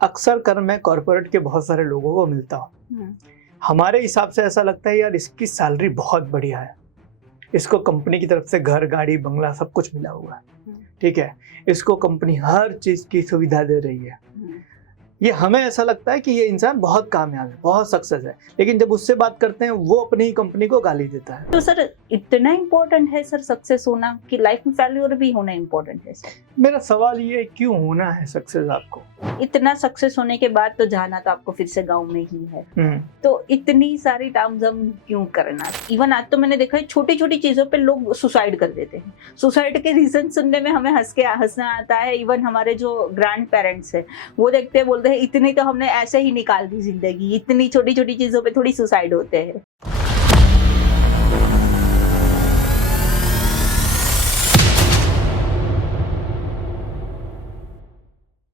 अक्सर कर मैं कॉर्पोरेट के बहुत सारे लोगों को मिलता हूँ। हम्म, हमारे हिसाब से ऐसा लगता है यार इसकी सैलरी बहुत बढ़िया है, इसको कंपनी की तरफ से घर गाड़ी बंगला सब कुछ मिला हुआ है, हम्म, ठीक है, इसको कंपनी हर चीज की सुविधा दे रही है। हम्म। ये हमें ऐसा लगता है कि ये इंसान बहुत कामयाब है, बहुत सक्सेस है, लेकिन जब उससे बात करते हैं वो अपनी ही कंपनी को गाली देता है। तो सर इतना इम्पोर्टेंट है सर सक्सेस होना कि लाइफ में फेल्योर भी होना इम्पोर्टेंट है सर? मेरा सवाल ये है, क्यों होना है सक्सेस आपको? इतना सक्सेस होने के बाद तो जाना तो आपको फिर से गांव में ही है, हम्म, तो इतनी सारी तामझाम क्यों करना? इवन आज तो मैंने देखा है छोटी छोटी चीजों पे लोग सुसाइड कर देते हैं। सुसाइड के रीजन सुनने में हमें हंसना आता है। इवन हमारे जो ग्रैंड पेरेंट्स है वो देखते हैं, बोलते हैं इतनी तो हमने ऐसे ही निकाल दी जिंदगी, इतनी छोटी छोटी चीजों पे थोड़ी सुसाइड होते हैं।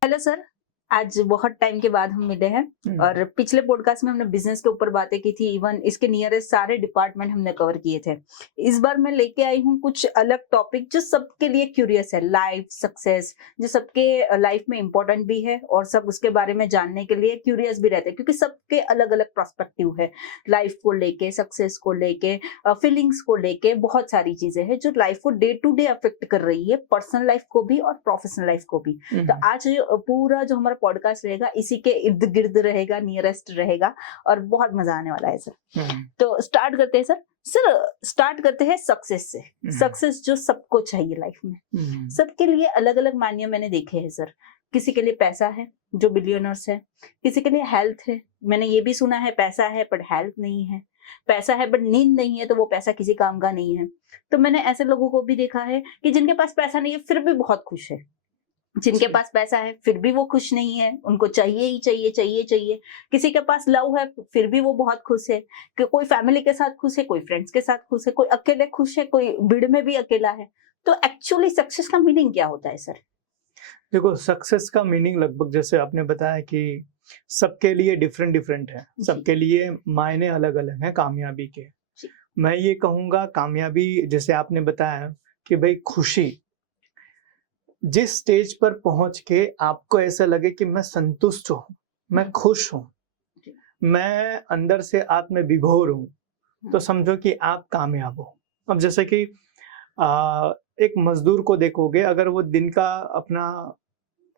हेलो सर, आज बहुत टाइम के बाद हम मिले हैं और पिछले पॉडकास्ट में हमने बिजनेस के ऊपर बातें की थी। इवन इसके नियरेस्ट सारे डिपार्टमेंट हमने कवर किए थे। इस बार मैं लेके आई हूँ कुछ अलग टॉपिक जो सबके लिए क्यूरियस है, लाइफ सक्सेस, जो सबके लाइफ में इंपॉर्टेंट भी है और सब उसके बारे में जानने के लिए क्यूरियस भी रहते हैं, क्योंकि सबके अलग अलग पर्सपेक्टिव है लाइफ को लेके, सक्सेस को लेके, फीलिंग्स को लेके। बहुत सारी चीजें हैं जो लाइफ को डे टू डे अफेक्ट कर रही है, पर्सनल लाइफ को भी और प्रोफेशनल लाइफ को भी। तो आज पूरा जो हमारा पॉडकास्ट रहेगा इसी के इर्द गिर्द रहेगा, नियरेस्ट रहेगा और बहुत मजा आने वाला है सर। तो स्टार्ट करते हैं सर। स्टार्ट करते हैं सक्सेस से। सक्सेस जो सबको चाहिए लाइफ में, सबके लिए अलग अलग मायने मैंने देखे हैं सर। किसी के लिए पैसा है जो बिलियनर्स है, किसी के लिए हेल्थ है। मैंने ये भी सुना है पैसा है बट हेल्थ नहीं है, पैसा है बट नींद नहीं है, तो वो पैसा किसी काम का नहीं है। तो मैंने ऐसे लोगों को भी देखा है कि जिनके पास पैसा नहीं है फिर भी बहुत खुश है, जिनके पास पैसा है फिर भी वो खुश नहीं है, उनको चाहिए ही चाहिए चाहिए चाहिए। किसी के पास लव है फिर भी वो बहुत खुश है, कि कोई फैमिली के साथ खुश है, कोई फ्रेंड्स के साथ खुश है, कोई अकेले खुश है, कोई भीड़ में भी अकेला है। तो एक्चुअली सक्सेस का मीनिंग क्या होता है सर? देखो, सक्सेस का मीनिंग लगभग जैसे आपने बताया कि सबके लिए डिफरेंट डिफरेंट है, सबके लिए मायने अलग अलग हैं कामयाबी के। मैं ये कहूँगा कामयाबी, जैसे आपने बताया कि भाई खुशी, जिस स्टेज पर पहुंच के आपको ऐसा लगे कि मैं संतुष्ट हूँ, मैं खुश हूँ, मैं अंदर से आत्म विभोर हूँ, तो समझो कि आप कामयाब हो। अब जैसे कि एक मजदूर को देखोगे, अगर वो दिन का अपना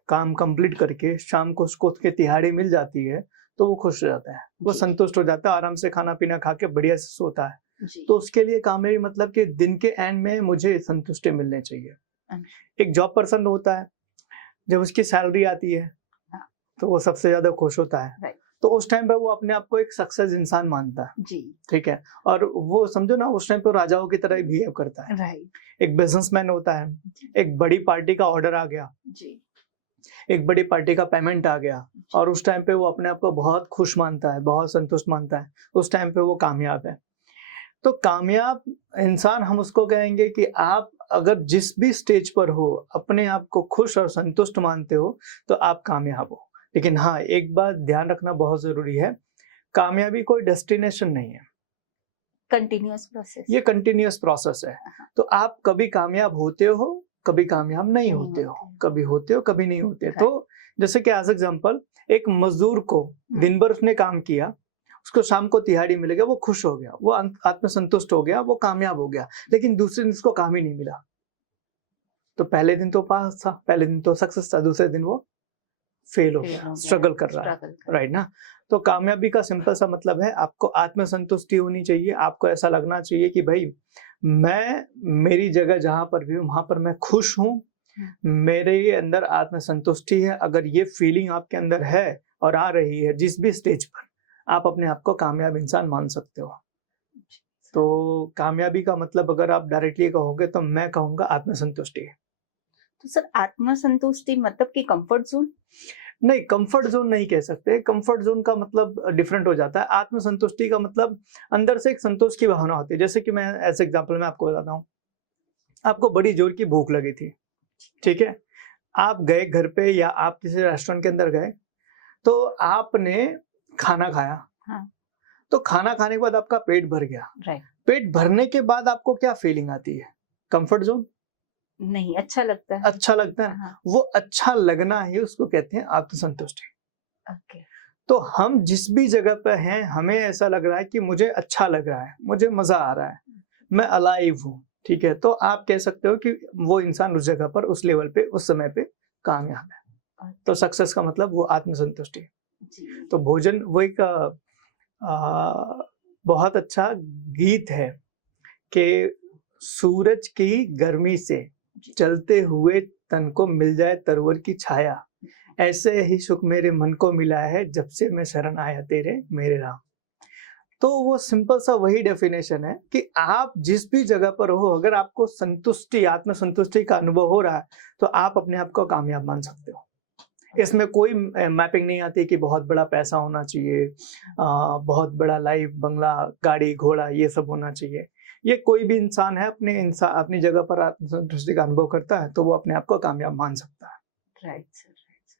काम कंप्लीट करके शाम को उसको उसकी तिहाड़ी मिल जाती है तो वो खुश हो जाता है, वो संतुष्ट हो जाता है, आराम से खाना पीना खा के बढ़िया से सोता है। तो उसके लिए कामयाबी मतलब कि दिन के एंड में मुझे संतुष्टि मिलनी चाहिए। एक जॉब पर्सन होता है, जब उसकी सैलरी आती है तो वो सबसे ज्यादा खुश होता है, तो उस टाइम पे वो अपने आप को एक सक्सेस इंसान मानता है जी, ठीक है। और वो समझो ना, उस टाइम पे राजाओं की तरह बिहेव करता है। राइट। एक बिजनेसमैन होता है, एक बड़ी पार्टी का ऑर्डर आ गया जी, एक बड़ी पार्टी का पेमेंट आ गया और उस टाइम पे वो अपने आप को बहुत खुश मानता है, बहुत संतुष्ट मानता है, उस टाइम पे वो कामयाब है। तो कामयाब इंसान हम उसको कहेंगे कि आप अगर जिस भी स्टेज पर हो, अपने आप को खुश और संतुष्ट मानते हो, तो आप कामयाब हो। लेकिन हाँ, एक बात ध्यान रखना बहुत जरूरी है, कामयाबी कोई डेस्टिनेशन नहीं है, कंटिन्यूअस प्रोसेस। ये कंटिन्यूअस प्रोसेस है। तो आप कभी कामयाब होते हो, कभी कामयाब नहीं होते हो, कभी होते हो कभी नहीं होते। तो जैसे कि एज एग्जांपल, एक मजदूर को दिन भर उसने काम किया, उसको शाम को तिहाड़ी मिलेगा, वो खुश हो गया, वो आत्मसंतुष्ट हो गया, वो कामयाब हो गया। लेकिन दूसरे दिन उसको काम ही नहीं मिला, तो पहले दिन तो पास था, पहले दिन तो सक्सेस था, दूसरे दिन वो फेल हो गया, स्ट्रगल कर रहा है, राइट ना। तो कामयाबी का सिंपल सा मतलब है, आपको आत्मसंतुष्टि होनी चाहिए, आपको ऐसा लगना चाहिए कि भाई मैं मेरी जगह जहां पर भी हूँ वहां पर मैं खुश हूँ, मेरे अंदर आत्मसंतुष्टि है। अगर ये फीलिंग आपके अंदर है और आ रही है जिस भी स्टेज पर, आप अपने आप को कामयाब इंसान मान सकते हो। तो कामयाबी का मतलब अगर आप डायरेक्टली कहोगे तो मैं कहूंगा आत्मसंतुष्टि। तो सर आत्मसंतुष्टि मतलब कि कंफर्ट जोन? नहीं, कंफर्ट जोन नहीं कह सकते, कंफर्ट जोन का मतलब डिफरेंट हो जाता है। आत्मसंतुष्टि का मतलब अंदर से एक संतोष की भावना होती है। जैसे कि मैं ऐसे एग्जांपल में आपको बताता हूँ, आपको बड़ी जोर की भूख लगी थी, ठीक है, आप गए घर पे या आप किसी रेस्टोरेंट के अंदर गए, तो आपने खाना खाया, हाँ। तो खाना खाने के बाद आपका पेट भर गया, राइट। पेट भरने के बाद आपको क्या फीलिंग आती है? कंफर्ट जोन, नहीं अच्छा लगता है। अच्छा लगता है, हाँ, वो अच्छा लगना ही उसको कहते हैं आत्मसंतुष्टि। ओके। तो हम जिस भी जगह पे हैं, हमें ऐसा लग रहा है कि मुझे अच्छा लग रहा है, मुझे मजा आ रहा है, मैं अलाइव हूँ, ठीक है, तो आप कह सकते हो कि वो इंसान उस जगह पर, उस लेवल पे, उस समय पे कामयाब है। तो सक्सेस का मतलब वो आत्मसंतुष्टि है। जी। तो भोजन वो एक बहुत अच्छा गीत है कि सूरज की गर्मी से जी। जलते हुए तन को मिल जाए तरवर की छाया, ऐसे ही सुख मेरे मन को मिला है जब से मैं शरण आया तेरे मेरे राम। तो वो सिंपल सा वही डेफिनेशन है कि आप जिस भी जगह पर हो, अगर आपको संतुष्टि, आत्मसंतुष्टि का अनुभव हो रहा है, तो आप अपने आप को कामयाब मान सकते हो। इसमें कोई मैपिंग नहीं आती कि बहुत बड़ा पैसा होना चाहिए, बहुत बड़ा लाइफ, बंगला, गाड़ी, घोड़ा, ये सब होना चाहिए। ये कोई भी इंसान है अपनी जगह पर आत्मसंतुष्टि का अनुभव करता है, तो वो अपने आप को कामयाब मान सकता है। Right sir, right sir.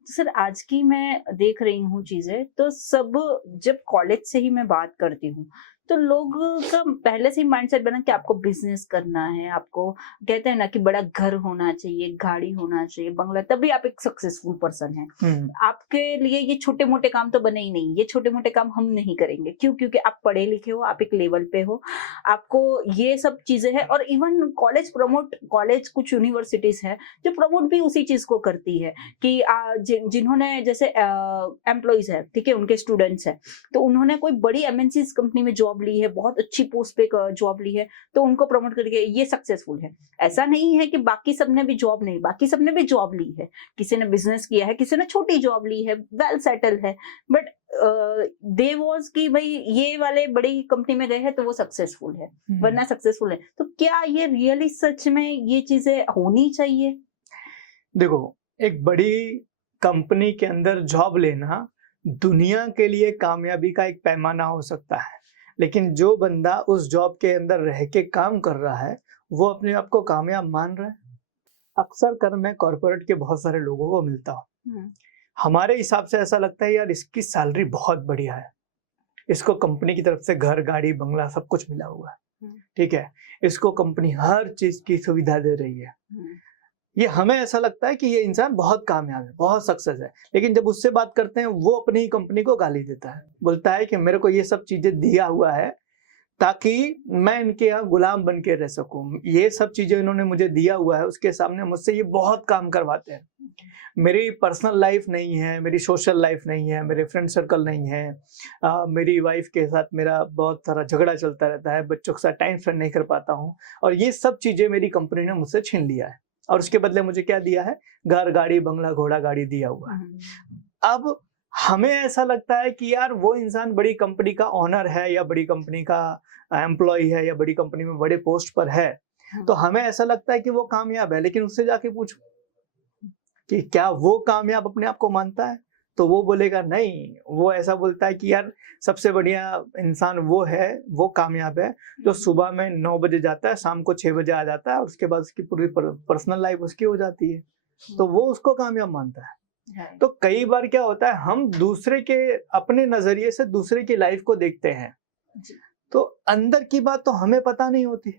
तो सर आज की मैं देख रही हूँ चीजें, तो सब जब कॉलेज से ही मैं बात करती हूँ, तो लोग का पहले से ही माइंडसेट बना कि आपको बिजनेस करना है, आपको कहते हैं ना कि बड़ा घर होना चाहिए, गाड़ी होना चाहिए, बंगला, तभी आप एक सक्सेसफुल पर्सन है। हम्म, आपके लिए ये छोटे मोटे काम तो बने ही नहीं, ये छोटे मोटे काम हम नहीं करेंगे। क्यों? क्योंकि आप पढ़े लिखे हो, आप एक लेवल पे हो, आपको ये सब चीजें हैं। और इवन कॉलेज कुछ यूनिवर्सिटीज है जो प्रमोट भी उसी चीज को करती है कि जिन्होंने जैसे एम्प्लॉइज है, ठीक है, उनके स्टूडेंट्स है, तो उन्होंने कोई बड़ी एमएनसी कंपनी में जॉब ली है, बहुत अच्छी पोस्ट पे जॉब ली है, तो उनको प्रमोट करके ये सक्सेसफुल है। ऐसा नहीं है कि बाकी सबने भी जॉब नहीं, बाकी सबने भी जॉब ली है, किसी ने बिजनेस किया है, किसी ने छोटी जॉब ली है, वेल सेटल है, बट दे वाज कि भाई ये वाले बड़ी कंपनी में गए हैं तो वो सक्सेसफुल है, वरना सक्सेसफुल है। तो क्या ये रियली सच में ये चीजें होनी चाहिए? देखो, एक बड़ी कंपनी के अंदर जॉब लेना दुनिया के लिए कामयाबी का एक पैमाना हो सकता है, लेकिन जो बंदा उस जॉब के अंदर रह के काम कर रहा है, वो अपने आप को कामयाब मान रहा है। अक्सर कर मैं कॉर्पोरेट के बहुत सारे लोगों को मिलता हूँ। हम्म, हमारे हिसाब से ऐसा लगता है यार इसकी सैलरी बहुत बढ़िया है, इसको कंपनी की तरफ से घर, गाड़ी, बंगला सब कुछ मिला हुआ है, हम्म, ठीक है, इसको कंपनी हर चीज की सुविधा दे रही है। हम्म, ये हमें ऐसा लगता है कि ये इंसान बहुत कामयाब है, बहुत सक्सेस है, लेकिन जब उससे बात करते हैं, वो अपनी ही कंपनी को गाली देता है, बोलता है कि मेरे को ये सब चीजें दिया हुआ है ताकि मैं इनके यहाँ गुलाम बन के रह सकूं, ये सब चीजें इन्होंने मुझे दिया हुआ है, उसके सामने मुझसे ये बहुत काम करवाते हैं। मेरी पर्सनल लाइफ नहीं है, मेरी सोशल लाइफ नहीं है, मेरे फ्रेंड सर्कल नहीं है, मेरी वाइफ के साथ मेरा बहुत सारा झगड़ा चलता रहता है, बच्चों के साथ टाइम स्पेंड नहीं कर पाता हूँ, और ये सब चीजें मेरी कंपनी ने मुझसे छीन लिया है, और उसके बदले मुझे क्या दिया है? घर, गाड़ी, बंगला, घोड़ा गाड़ी दिया हुआ है। अब हमें ऐसा लगता है कि यार वो इंसान बड़ी कंपनी का ओनर है, या बड़ी कंपनी का एम्प्लॉय है, या बड़ी कंपनी में बड़े पोस्ट पर है, तो हमें ऐसा लगता है कि वो कामयाब है, लेकिन उससे जाके पूछो कि क्या वो कामयाब अपने आप को मानता है? तो वो बोलेगा नहीं, वो ऐसा बोलता है कि यार सबसे बढ़िया इंसान वो है, वो कामयाब है जो सुबह में 9 बजे जाता है, शाम को 6 बजे आ जाता है, और उसके बाद उसकी पूरी पर्सनल लाइफ उसकी हो जाती है, तो वो उसको कामयाब मानता है। तो कई बार क्या होता है, हम दूसरे के अपने नजरिए से दूसरे की लाइफ को देखते हैं, तो अंदर की बात तो हमें पता नहीं होती,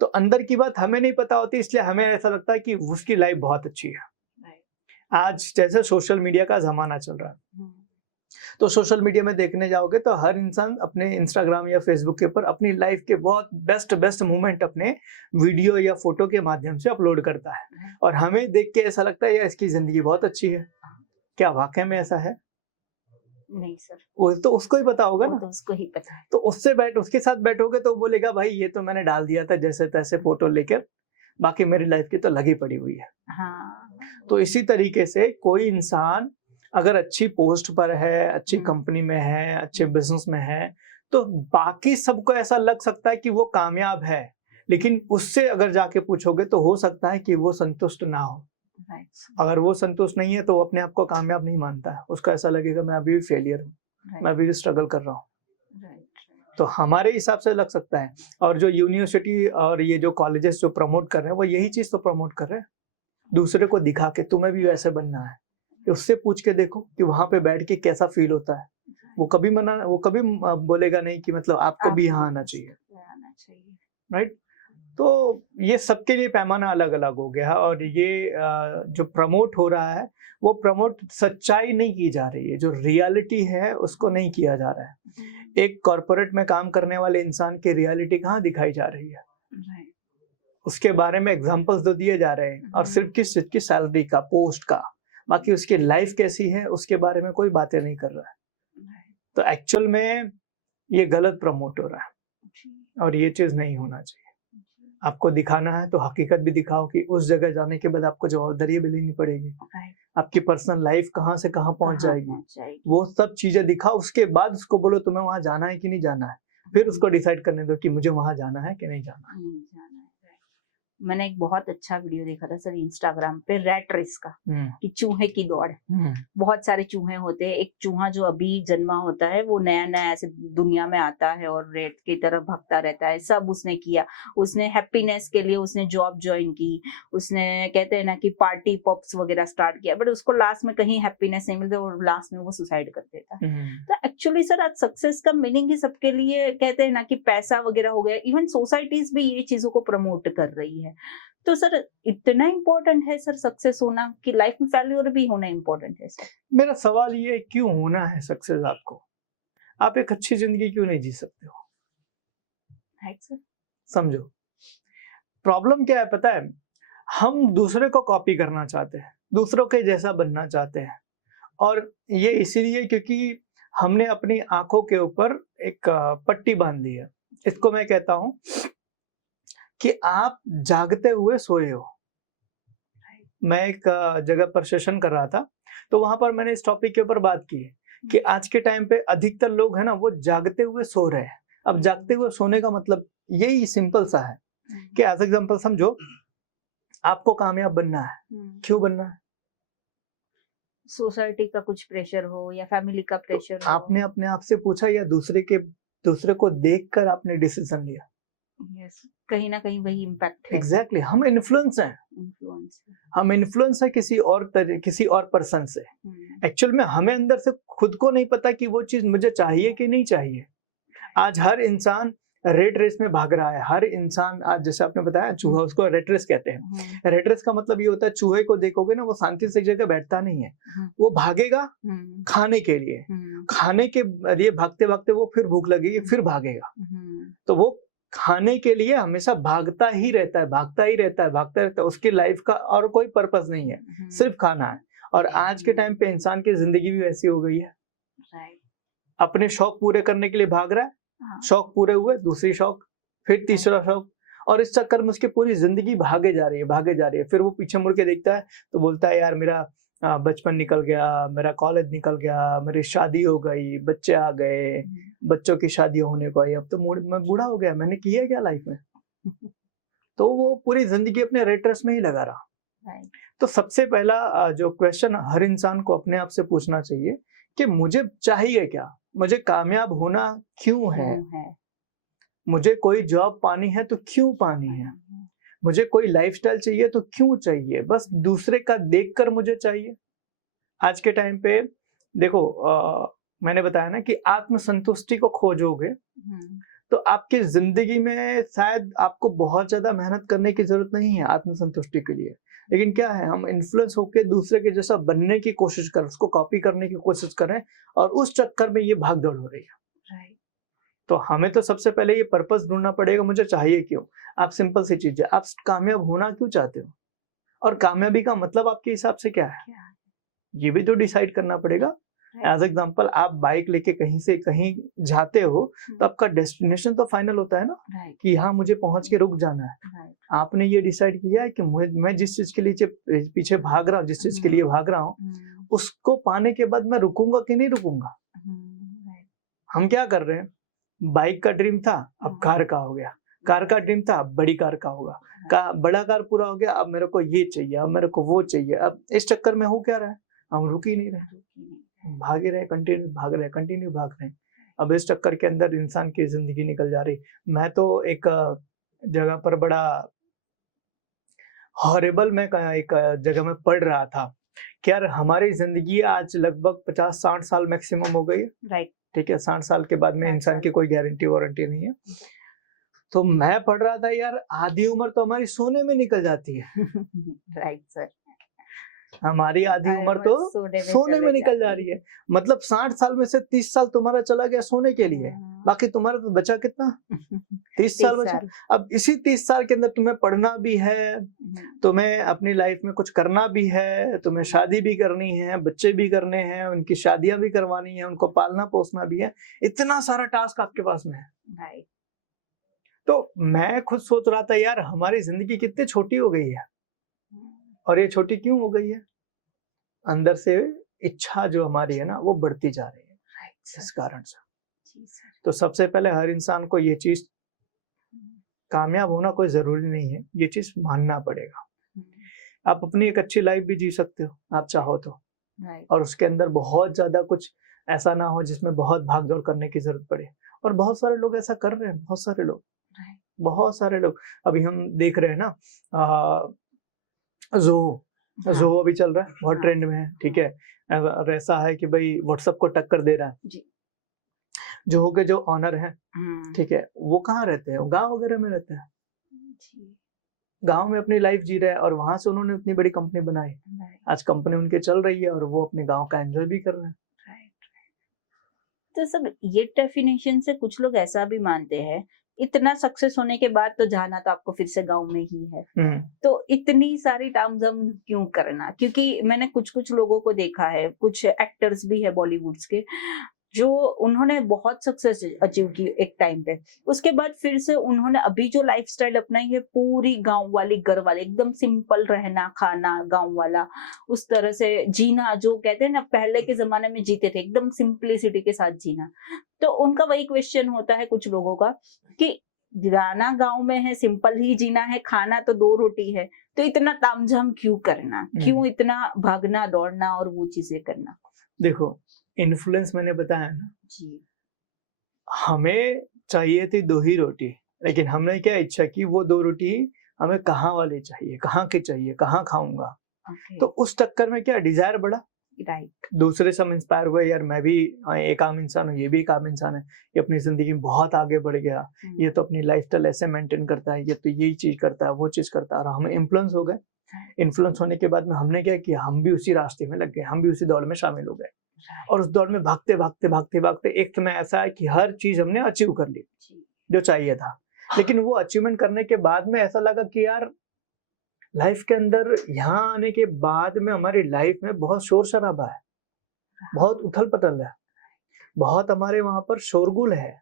तो अंदर की बात हमें नहीं पता होती, इसलिए हमें ऐसा लगता है कि उसकी लाइफ बहुत अच्छी है। आज जैसे सोशल मीडिया का जमाना चल रहा है, तो सोशल मीडिया में देखने जाओगे तो हर इंसान अपने इंस्टाग्राम या फेसबुक के ऊपर अपनी लाइफ के बहुत बेस्ट मोमेंट अपने वीडियो या फोटो के माध्यम से अपलोड करता है, और हमें देख के ऐसा लगता है यार इसकी जिंदगी बहुत अच्छी है। क्या वाकई में ऐसा है? नहीं सर, वो तो उसको ही पता होगा वो ना। तो उसको ही पता है। तो उसके साथ बैठोगे तो वो बोलेगा भाई ये तो मैंने डाल दिया था जैसे तैसे फोटो लेकर, बाकी मेरी लाइफ की तो लगी पड़ी हुई है। हाँ, तो इसी तरीके से कोई इंसान अगर अच्छी पोस्ट पर है, अच्छी कंपनी में है, अच्छे बिजनेस में है, तो बाकी सबको ऐसा लग सकता है कि वो कामयाब है, लेकिन उससे अगर जाके पूछोगे तो हो सकता है कि वो संतुष्ट ना हो। अगर वो संतुष्ट नहीं है तो वो अपने आप को कामयाब नहीं मानता है, उसको ऐसा लगेगा मैं अभी भी फेलियर हूँ, मैं अभी भी स्ट्रगल कर रहा हूँ। तो हमारे हिसाब से लग सकता है, और जो यूनिवर्सिटी और ये जो कॉलेजेस जो प्रमोट कर रहे हैं वो यही चीज तो प्रमोट कर रहे हैं, दूसरे को दिखा के तुम्हें भी वैसे बनना है। उससे पूछ के देखो कि वहां पे बैठ के कैसा फील होता है, वो कभी बोलेगा नहीं कि मतलब आपको भी यहाँ आना चाहिए, राइट? तो ये सबके लिए पैमाना अलग अलग हो गया है, और ये जो प्रमोट हो रहा है वो प्रमोट सच्चाई नहीं की जा रही है, जो रियलिटी है उसको नहीं किया जा रहा है। एक कॉर्पोरेट में काम करने वाले इंसान की रियलिटी कहाँ दिखाई जा रही है, उसके बारे में एग्जांपल्स तो दिए जा रहे हैं, और सिर्फ किस चीज की, सैलरी का, पोस्ट का, बाकी उसकी लाइफ कैसी है उसके बारे में कोई बातें नहीं कर रहा है। तो एक्चुअल में ये गलत प्रमोट हो रहा है, और ये चीज नहीं होना चाहिए। आपको दिखाना है तो हकीकत भी दिखाओ कि उस जगह जाने के बाद आपको जवाबदारी भी लेनी पड़ेगी, आपकी पर्सनल लाइफ कहाँ से कहाँ पहुंच जाएगी, वो सब चीजें दिखाओ। उसके बाद उसको बोलो तुम्हें वहां जाना है कि नहीं जाना है, फिर उसको डिसाइड करने दो कि मुझे वहां जाना है कि नहीं जाना है। मैंने एक बहुत अच्छा वीडियो देखा था सर इंस्टाग्राम पे, रैट रेस का, कि चूहे की दौड़। बहुत सारे चूहे होते हैं, एक चूहा जो अभी जन्मा होता है वो नया नया ऐसे दुनिया में आता है और रेट की तरफ भागता रहता है। सब उसने किया, उसने हैप्पीनेस के लिए उसने जॉब ज्वाइन की, उसने कहते हैं ना कि पार्टी पॉप्स वगैरह स्टार्ट किया, बट उसको लास्ट में कहीं हैप्पीनेस नहीं मिलता और लास्ट में वो सुसाइड कर देता है। तो एक्चुअली सर आज सक्सेस का मीनिंग ही सबके लिए कहते हैं ना कि पैसा वगैरह हो गया, इवन सोसाइटीज भी ये चीजों को प्रमोट कर रही है। तो सर इतना इम्पोर्टेंट है सर सक्सेस होना कि लाइफ में फेल्योर भी होना इम्पोर्टेंट है सर? मेरा सवाल ये, क्यों होना है सक्सेस आपको? आप एक अच्छी जिंदगी क्यों नहीं जी सकते हो? है सर? समझो प्रॉब्लम क्या है पता है, हम दूसरे को कॉपी करना चाहते हैं, दूसरों के जैसा बनना चाहते हैं, और ये इसीलिए क्योंकि हमने अपनी आंखों के ऊपर एक पट्टी बांध ली है। इसको मैं कहता हूं कि आप जागते हुए सोए हो। मैं एक जगह पर सेशन कर रहा था, तो वहां पर मैंने इस टॉपिक के ऊपर बात की कि आज के टाइम पे अधिकतर लोग है ना वो जागते हुए सो रहे हैं। अब जागते हुए सोने का मतलब यही सिंपल सा है कि एज एग्जांपल समझो आपको कामयाब बनना है, क्यों बनना है? सोसाइटी का कुछ प्रेशर हो या फैमिली का प्रेशर तो हो। आपने अपने आप से पूछा या दूसरे को देखकर आपने डिसीजन लिया? यस, कहीं ना कहीं वही इम्पैक्ट है। एग्जैक्टली हम इन्फ्लुएंस हैं, हम इन्फ्लुएंस है किसी और पर्सन से। एक्चुअल में हमें अंदर से खुद को नहीं पता कि वो चीज मुझे चाहिए कि नहीं चाहिए। आज हर इंसान रेट रेस में भाग रहा है, हर इंसान आज जैसे आपने बताया चूहा, उसको रेट रेस कहते हैं। रेट रेस का मतलब ये होता है, चूहे को देखोगे ना वो शांति से एक जगह बैठता नहीं है, वो भागेगा खाने के लिए, खाने के लिए भागते भागते वो फिर भूख लगेगी फिर भागेगा, तो वो खाने के लिए हमेशा भागता ही रहता है, भागता ही रहता है, भागता रहता है। उसकी लाइफ का और कोई पर्पस नहीं है, सिर्फ खाना है। और आज के टाइम पे इंसान की जिंदगी भी वैसी हो गई है, अपने शौक पूरे करने के लिए भाग रहा है, शौक पूरे हुए दूसरी शौक, फिर तीसरा शौक, और इस चक्कर में उसकी पूरी जिंदगी भागे जा रही है। फिर वो पीछे मुड़ के देखता है तो बोलता है यार मेरा बचपन निकल गया, मेरा कॉलेज निकल गया, मेरी शादी हो गई, बच्चे आ गए, बच्चों की शादी होने को आई, अब तो मैं बूढ़ा हो गया, मैंने किया क्या लाइफ में? तो वो पूरी जिंदगी अपने रेट रेस में ही लगा रहा। तो सबसे पहला जो क्वेश्चन हर इंसान को अपने आप से पूछना चाहिए कि मुझे चाहिए क्या, मुझे कामयाब होना क्यों है, मुझे कोई जॉब पानी है तो क्यों पानी है, मुझे कोई लाइफस्टाइल चाहिए तो क्यों चाहिए, बस दूसरे का देखकर मुझे चाहिए? आज के टाइम पे देखो मैंने बताया ना कि आत्मसंतुष्टि को खोजोगे तो आपकी जिंदगी में शायद आपको बहुत ज्यादा मेहनत करने की जरूरत नहीं है आत्मसंतुष्टि के लिए। लेकिन क्या है, हम इन्फ्लुएंस होकर दूसरे के जैसा बनने की कोशिश कर, उसको कॉपी करने की कोशिश कर रहे हैं, और उस चक्कर में ये भागदौड़ हो रही है। तो हमें तो सबसे पहले ये पर्पस ढूंढना पड़ेगा, मुझे चाहिए क्यों। आप सिंपल सी चीज है, आप कामयाब होना क्यों चाहते हो, और कामयाबी का मतलब आपके हिसाब से क्या है, ये भी तो डिसाइड करना पड़ेगा। एज एग्जाम्पल आप बाइक लेके कहीं से कहीं जाते हो तो आपका डेस्टिनेशन तो फाइनल होता है ना, कि यहाँ मुझे पहुंच के रुक जाना है। आपने ये डिसाइड किया है कि मैं जिस चीज के लिए पीछे भाग रहा हूँ, जिस चीज के लिए भाग रहा हूँ, उसको पाने के बाद मैं रुकूंगा कि नहीं रुकूंगा। हम क्या कर रहे हैं, बाइक का ड्रीम था अब कार का हो गया, कार का ड्रीम था अब बड़ी कार का होगा, बड़ा कार पूरा हो गया अब मेरे को ये चाहिए, अब मेरे को वो चाहिए। अब इस चक्कर में हो क्या रहा है, हम रुक ही नहीं रहे, भागे रहे, कंटिन्यू भाग रहे। अब इस चक्कर के अंदर इंसान की जिंदगी निकल जा रही। मैं तो एक जगह पर बड़ा हॉरिबल में एक जगह में पढ़ रहा था कि यार हमारी जिंदगी आज लगभग 50-60 साल मैक्सिमम हो गई है, ठीक है, 60 साल के बाद में इंसान की कोई गारंटी वारंटी नहीं है। तो मैं पढ़ रहा था यार, आधी उम्र तो हमारी सोने में निकल जाती है। Right sir. हमारी आधी उम्र तो सोने में निकल जा रही है। मतलब 60 साल में से 30 साल तुम्हारा चला गया सोने के लिए, बाकी तुम्हारा तो बचा कितना? 30 साल बचा। अब इसी 30 साल के अंदर तुम्हें पढ़ना भी है, तुम्हें अपनी लाइफ में कुछ करना भी है, तुम्हें शादी भी करनी है, बच्चे भी करने हैं, उनकी शादियां भी करवानी है, उनको पालना पोसना भी है। इतना सारा टास्क आपके पास में है। तो मैं खुद सोच रहा था यार, हमारी जिंदगी कितनी छोटी हो गई है। और ये छोटी क्यों हो गई है? अंदर से इच्छा जो हमारी है ना, वो बढ़ती जा रही है इस कारण से। तो सबसे पहले हर इंसान को ये चीज, कामयाब होना कोई जरूरी नहीं है, ये चीज मानना पड़ेगा। आप अपनी एक अच्छी लाइफ भी जी सकते हो आप चाहो तो, और उसके अंदर बहुत ज्यादा कुछ ऐसा ना हो जिसमें बहुत भागदौड़ करने की जरूरत पड़े। और बहुत सारे लोग ऐसा कर रहे हैं, बहुत सारे लोग। अभी हम देख रहे हैं ना, ज़ोहो अभी चल रहा है, बहुत ट्रेंड में है। ठीक है, ऐसा है कि भाई व्हाट्सएप को टक्कर दे रहा है। ज़ोहो के जो ऑनर हैं, ठीक है, वो कहाँ रहते हैं? गांव वगैरह में रहते हैं, गांव में अपनी लाइफ जी रहे हैं, और वहां से उन्होंने इतनी बड़ी कंपनी बनाई। आज कंपनी उनके चल रही है और वो अपने गांव का एंजॉय भी कर रहे हैं। तो सब ये डेफिनेशन से कुछ लोग ऐसा भी मानते हैं, इतना सक्सेस होने के बाद तो जाना तो आपको फिर से गांव में ही है, तो इतनी सारी तामझाम क्यों करना? क्योंकि मैंने कुछ लोगों को देखा है, कुछ एक्टर्स भी है बॉलीवुड्स के, जो उन्होंने बहुत सक्सेस अचीव की एक टाइम पे, उसके बाद फिर से उन्होंने अभी जो लाइफस्टाइल अपनाई है, पूरी गांव वाली घर वाले, एकदम सिंपल रहना खाना गांव वाला, उस तरह से जीना, जो कहते हैं ना पहले के जमाने में जीते थे, एकदम सिंपलिसिटी के साथ जीना। तो उनका वही क्वेश्चन होता है कुछ लोगों का कि जाना गांव में है, सिंपल ही जीना है, खाना तो 2 रोटी है, तो इतना तामझाम क्यों करना, क्यों इतना भागना दौड़ना और वो चीजें करना? देखो, इन्फ्लुएंस मैंने बताया ना जी, हमें चाहिए थी 2 ही रोटी, लेकिन हमने क्या इच्छा की, वो 2 रोटी हमें कहाँ वाली चाहिए, कहाँ की चाहिए, कहाँ खाऊंगा। तो उस चक्कर में क्या डिजायर बढ़ा। दूसरे से हम इंस्पायर हुए, यार मैं भी एक आम इंसान हूँ, ये भी एक आम इंसान है, ये अपनी जिंदगी में बहुत आगे बढ़ गया, ये तो अपनी लाइफस्टाइल ऐसे मेंटेन करता है, ये तो यही चीज करता है, वो चीज करता है, और हम इन्फ्लुएंस हो गए। इन्फ्लुएंस होने के बाद में हमने क्या किया, हम भी उसी रास्ते में लग गए, हम भी उसी दौड़ में शामिल हो गए, और उस दौड़ में भागते भागते भागते भागते एक समय ऐसा है कि हर चीज हमने अचीव कर ली जो चाहिए था। लेकिन वो अचीवमेंट करने के बाद में ऐसा लगा कि यार लाइफ के अंदर यहाँ आने के बाद में हमारी लाइफ में बहुत शोर शराबा है, बहुत उथल पथल है, बहुत हमारे वहां पर शोरगुल है,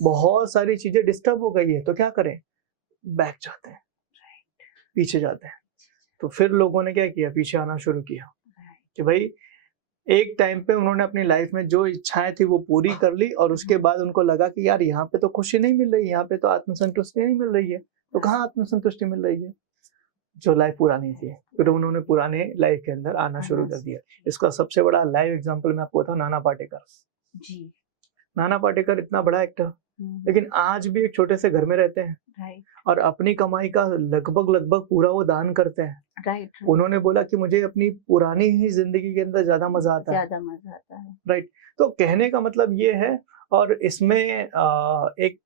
बहुत सारी चीजें डिस्टर्ब हो गई है। तो क्या करें, बैक जाते हैं, पीछे जाते हैं। तो फिर लोगों ने क्या किया, पीछे आना शुरू किया कि भाई एक टाइम पे उन्होंने अपनी लाइफ में जो इच्छाएं थी वो पूरी कर ली, और उसके बाद उनको लगा कि यार यहाँ पे तो खुशी नहीं मिल रही, यहाँ पे तो आत्मसंतुष्टि नहीं मिल रही है। तो कहाँ आत्मसंतुष्टि मिल रही है, जो लाइफ पुरानी थी। फिर उन्होंने पुराने लाइफ के अंदर आना शुरू कर दिया। इसका सबसे बड़ा लाइव एग्जांपल मैं आपको बताऊं, नाना पाटेकर जी। नाना पाटेकर इतना बड़ा एक्टर, लेकिन आज भी एक छोटे से घर में रहते हैं, और अपनी कमाई का लगभग पूरा वो दान करते हैं। उन्होंने बोला कि मुझे अपनी पुरानी ही जिंदगी के अंदर ज्यादा मजा आता है। राइट। तो कहने का मतलब ये है, और इसमें एक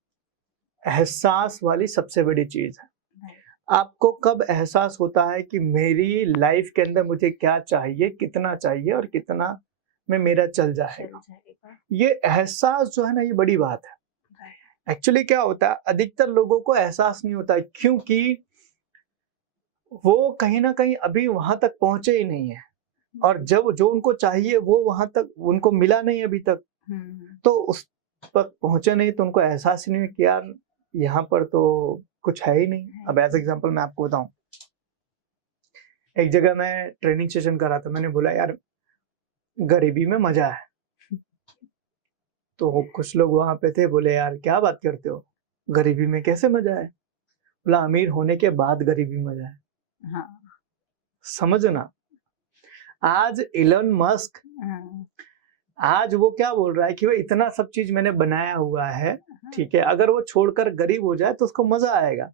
एहसास वाली सबसे बड़ी चीज है। आपको कब एहसास होता है कि मेरी लाइफ के अंदर मुझे क्या चाहिए, कितना चाहिए, और कितना में मेरा चल जाएगा। ये एहसास जो है ना, ये बड़ी बात है। एक्चुअली क्या होता है, अधिकतर लोगों को एहसास नहीं होता है, क्योंकि वो कहीं ना कहीं अभी वहां तक पहुंचे ही नहीं है, और जब जो उनको चाहिए वो वहां तक उनको मिला नहीं अभी तक, तो उस तक पहुंचे नहीं, तो उनको एहसास ही नहीं कि यार यहाँ पर तो कुछ है ही नहीं। अब एज एग्जांपल मैं आपको बताऊं, एक जगह मैं ट्रेनिंग सेशन कर रहा था, मैंने बोला यार गरीबी में मजा है। तो कुछ लोग वहां पे थे, बोले यार क्या बात करते हो, गरीबी में कैसे मजा है? बोला अमीर होने के बाद गरीबी में मजा है। हाँ। समझना, आज इलन मस्क, आज वो क्या बोल रहा है कि वो इतना सब चीज मैंने बनाया हुआ है, ठीक है, अगर वो छोड़कर गरीब हो जाए तो उसको मजा आएगा।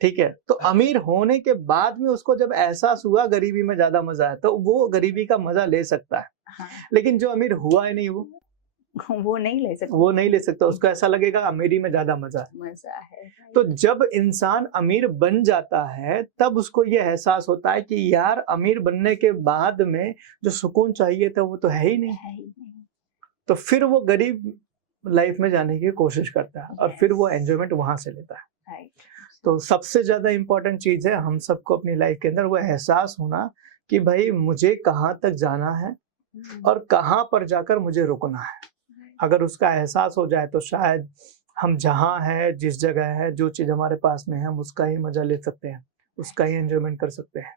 ठीक है, तो अमीर होने के बाद में उसको जब एहसास हुआ गरीबी में ज्यादा मजा है, तो वो गरीबी का मजा ले सकता है। लेकिन जो अमीर हुआ ही नहीं, वो वो नहीं ले सकते, वो नहीं ले सकता, उसको ऐसा लगेगा अमीरी में ज्यादा मजा है। मजा है। तो जब इंसान अमीर बन जाता है तब उसको ये एहसास होता है कि यार अमीर बनने के बाद में जो सुकून चाहिए था वो तो है ही नहीं, है ही नहीं। तो फिर वो गरीब लाइफ में जाने की कोशिश करता है और फिर वो एंजॉयमेंट वहां से लेता है। राइट। तो सबसे ज्यादा इम्पोर्टेंट चीज है हम सबको अपनी लाइफ के अंदर वो एहसास होना कि भाई मुझे कहाँ तक जाना है और कहाँ पर जाकर मुझे रुकना है। अगर उसका एहसास हो जाए तो शायद हम जहाँ हैं, जिस जगह है, जो चीज़ हमारे पास में है, हम उसका ही मजा ले सकते हैं, उसका ही एंजॉयमेंट कर सकते हैं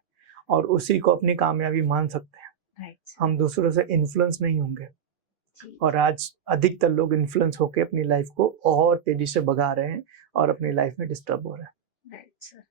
और उसी को अपनी कामयाबी मान सकते हैं। राइट। हम दूसरों से इन्फ्लुएंस नहीं होंगे। जी। और आज अधिकतर लोग इन्फ्लुएंस होकर अपनी लाइफ को और तेजी से भगा रहे हैं और अपनी लाइफ में डिस्टर्ब हो रहे हैं। Right sir.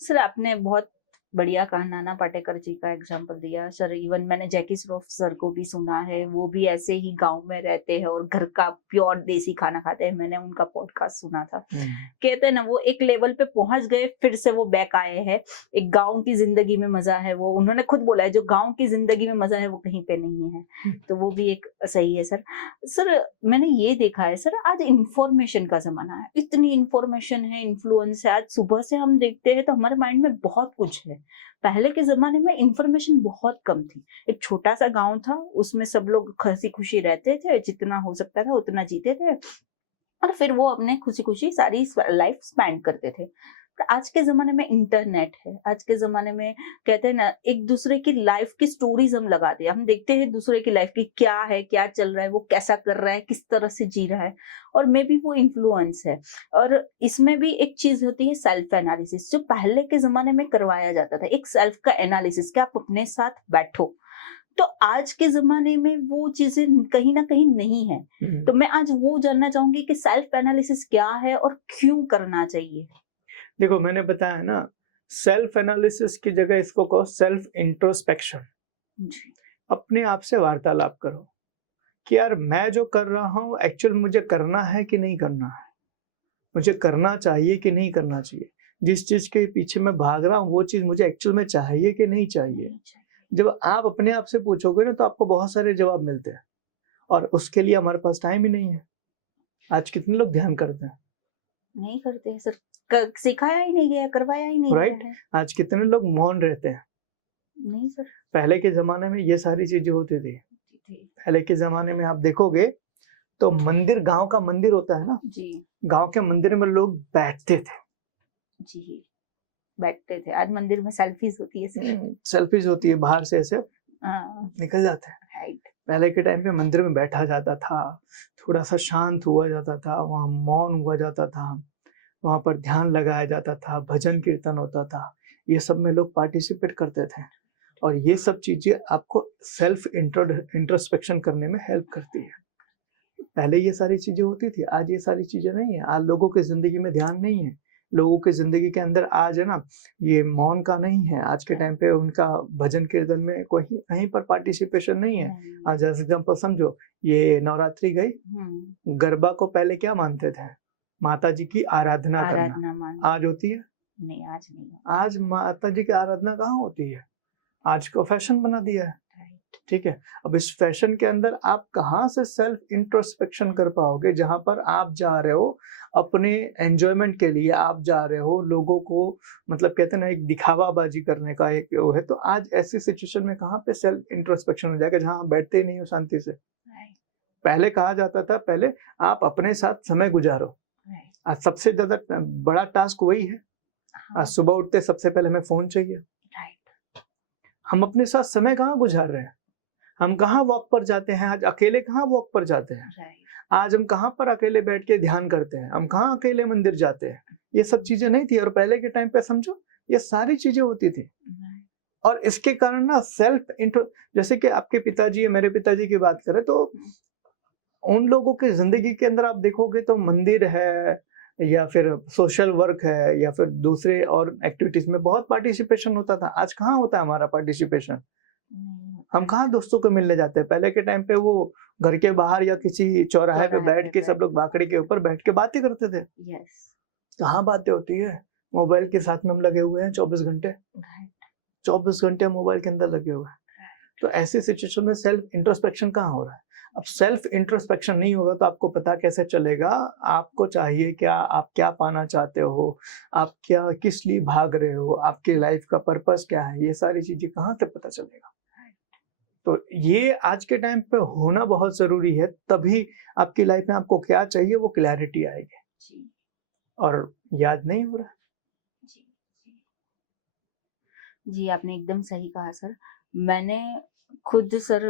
सर आपने बहुत बढ़िया कहा, नाना पाटेकर जी का एग्जाम्पल दिया सर। इवन मैंने जैकी श्रॉफ सर को भी सुना है, वो भी ऐसे ही गांव में रहते हैं और घर का प्योर देसी खाना खाते हैं। मैंने उनका पॉडकास्ट सुना था। कहते हैं ना वो एक लेवल पे पहुंच गए, फिर से वो बैक आए हैं। एक गांव की जिंदगी में मजा है, वो उन्होंने खुद बोला है, जो गांव की जिंदगी में मजा है वो कहीं पे नहीं है। तो वो भी एक सही है सर। सर मैंने ये देखा है सर, आज इंफॉर्मेशन का जमाना है, इतनी इंफॉर्मेशन है, इन्फ्लुएंस है। आज सुबह से हम देखते हैं तो हमारे माइंड में बहुत कुछ है। पहले के जमाने में इंफॉर्मेशन बहुत कम थी। एक छोटा सा गांव था, उसमें सब लोग हंसी खुशी रहते थे, जितना हो सकता था उतना जीते थे और फिर वो अपने खुशी खुशी सारी लाइफ स्पेंड करते थे। पर आज के जमाने में इंटरनेट है, आज के जमाने में कहते हैं ना एक दूसरे की लाइफ की स्टोरीज हम लगाते हैं, हम देखते हैं दूसरे की लाइफ की क्या है, क्या चल रहा है, वो कैसा कर रहा है, किस तरह से जी रहा है, और मे बी वो इन्फ्लुएंस है। और इसमें भी एक चीज होती है सेल्फ एनालिसिस, जो पहले के जमाने में करवाया जाता था, एक सेल्फ का एनालिसिस कि आप अपने साथ बैठो। तो आज के जमाने में वो चीजें कहीं ना कहीं नहीं है। तो मैं आज वो जानना चाहूंगी कि सेल्फ एनालिसिस क्या है और क्यों करना चाहिए। देखो मैंने बताया ना, सेल्फ एनालिसिस की जगह इसको कहो सेल्फ इंट्रोस्पेक्शन। जी। अपने आप से वार्तालाप करो कि यार मैं जो कर रहा हूँ एक्चुअल मुझे करना है कि नहीं करना है, मुझे करना चाहिए कि नहीं करना चाहिए, जिस चीज के पीछे मैं भाग रहा हूँ वो चीज मुझे एक्चुअल में चाहिए कि नहीं चाहिए। जब आप अपने आप से पूछोगे ना तो आपको बहुत सारे जवाब मिलते हैं और उसके लिए हमारे पास टाइम ही नहीं है। आज कितने लोग ध्यान करते हैं? नहीं करते हैं सर, सिखाया ही नहीं गया, करवाया ही नहीं राइट। गया है। आज कितने लोग मौन रहते हैं? नहीं सर। पहले के जमाने में ये सारी चीजें होती थी। जी। पहले के जमाने में आप देखोगे तो मंदिर, गांव का मंदिर होता है ना, जी। गांव के मंदिर में लोग बैठते थे। जी बैठते थे। आज मंदिर में सेल्फीज होती है सर। सेल्फीज होती है, बाहर से ऐसे हाँ, निकल जाते हैं। राइट। पहले के टाइम पे मंदिर में बैठा जाता था, थोड़ा सा शांत हुआ जाता था, वहाँ मौन हुआ जाता था, वहाँ पर ध्यान लगाया जाता था, भजन कीर्तन होता था, ये सब में लोग पार्टिसिपेट करते थे और ये सब चीजें आपको सेल्फ इंट्रोस्पेक्शन करने में हेल्प करती है। पहले ये सारी चीजें होती थी, आज ये सारी चीजें नहीं है। आज लोगों की जिंदगी में ध्यान नहीं है, लोगों की जिंदगी के अंदर आज है ना ये मौन का नहीं है। आज के टाइम पे उनका भजन कीर्तन में कोई कहीं पर पार्टिसिपेशन नहीं है। आज एज एग्जाम्पल समझो, ये नवरात्रि गई, गरबा को पहले क्या मानते थे? माता जी की आराधना करना। आज होती है? नहीं, आज नहीं। आज माता जी की आराधना कहाँ होती है? आज को फैशन बना दिया है। ठीक है, अब इस फैशन के अंदर आप कहाँ से सेल्फ इंट्रोस्पेक्शन कर पाओगे, जहां पर आप जा रहे हो अपने एंजॉयमेंट के लिए, आप जा रहे हो लोगों को मतलब कहते हैं ना एक दिखावाबाजी करने का एक वो है। तो आज ऐसी सिचुएशन में कहाँ पे सेल्फ इंट्रोस्पेक्शन हो जाएगा, जहां आप बैठते ही नहीं हो शांति से। पहले कहा जाता था पहले आप अपने साथ समय गुजारो। आज सबसे ज्यादा बड़ा टास्क वही है। आज सुबह उठते सबसे पहले हमें फोन चाहिए। हम अपने साथ समय कहाँ गुजार रहे हैं? हम कहाँ वॉक पर जाते हैं? आज अकेले कहाँ वॉक पर जाते हैं? आज हम कहाँ पर अकेले बैठ के ध्यान करते हैं? हम कहाँ अकेले मंदिर जाते हैं? ये सब चीजें नहीं थी और पहले के टाइम पे समझो ये सारी चीजें होती थी। और इसके कारण ना सेल्फ इंट्रो, जैसे कि आपके पिताजी या मेरे पिताजी की बात करें तो उन लोगों की जिंदगी के अंदर आप देखोगे तो मंदिर है या फिर सोशल वर्क है या फिर दूसरे और एक्टिविटीज में बहुत पार्टिसिपेशन होता था। आज कहाँ होता है हमारा पार्टिसिपेशन? हम कहाँ दोस्तों को मिलने जाते हैं? पहले के टाइम पे वो घर के बाहर या किसी चौराहे पे बैठ के सब लोग बाकड़ी के ऊपर बैठ के बातें करते थे। कहाँ बातें होती है? मोबाइल के साथ में हम लगे हुए हैं 24 घंटे। 24 घंटे मोबाइल के अंदर लगे हुए हैं। तो ऐसी सिचुएशन में सेल्फ इंट्रोस्पेक्शन कहाँ हो रहा है? अब सेल्फ इंट्रोस्पेक्शन नहीं होगा तो आपको पता कैसे चलेगा आपको चाहिए क्या, आप क्या पाना चाहते हो, आप क्या किस लिए भाग रहे हो, आपकी लाइफ का पर्पस क्या है, ये सारी चीजें कहाँ से पता चलेगा। तो ये आज के टाइम पे होना बहुत जरूरी है, तभी आपकी लाइफ में आपको क्या चाहिए वो क्लैरिटी आएगी। जी और याद नहीं हो रहा। जी जी जी, आपने एकदम सही कहा सर। मैंने खुद सर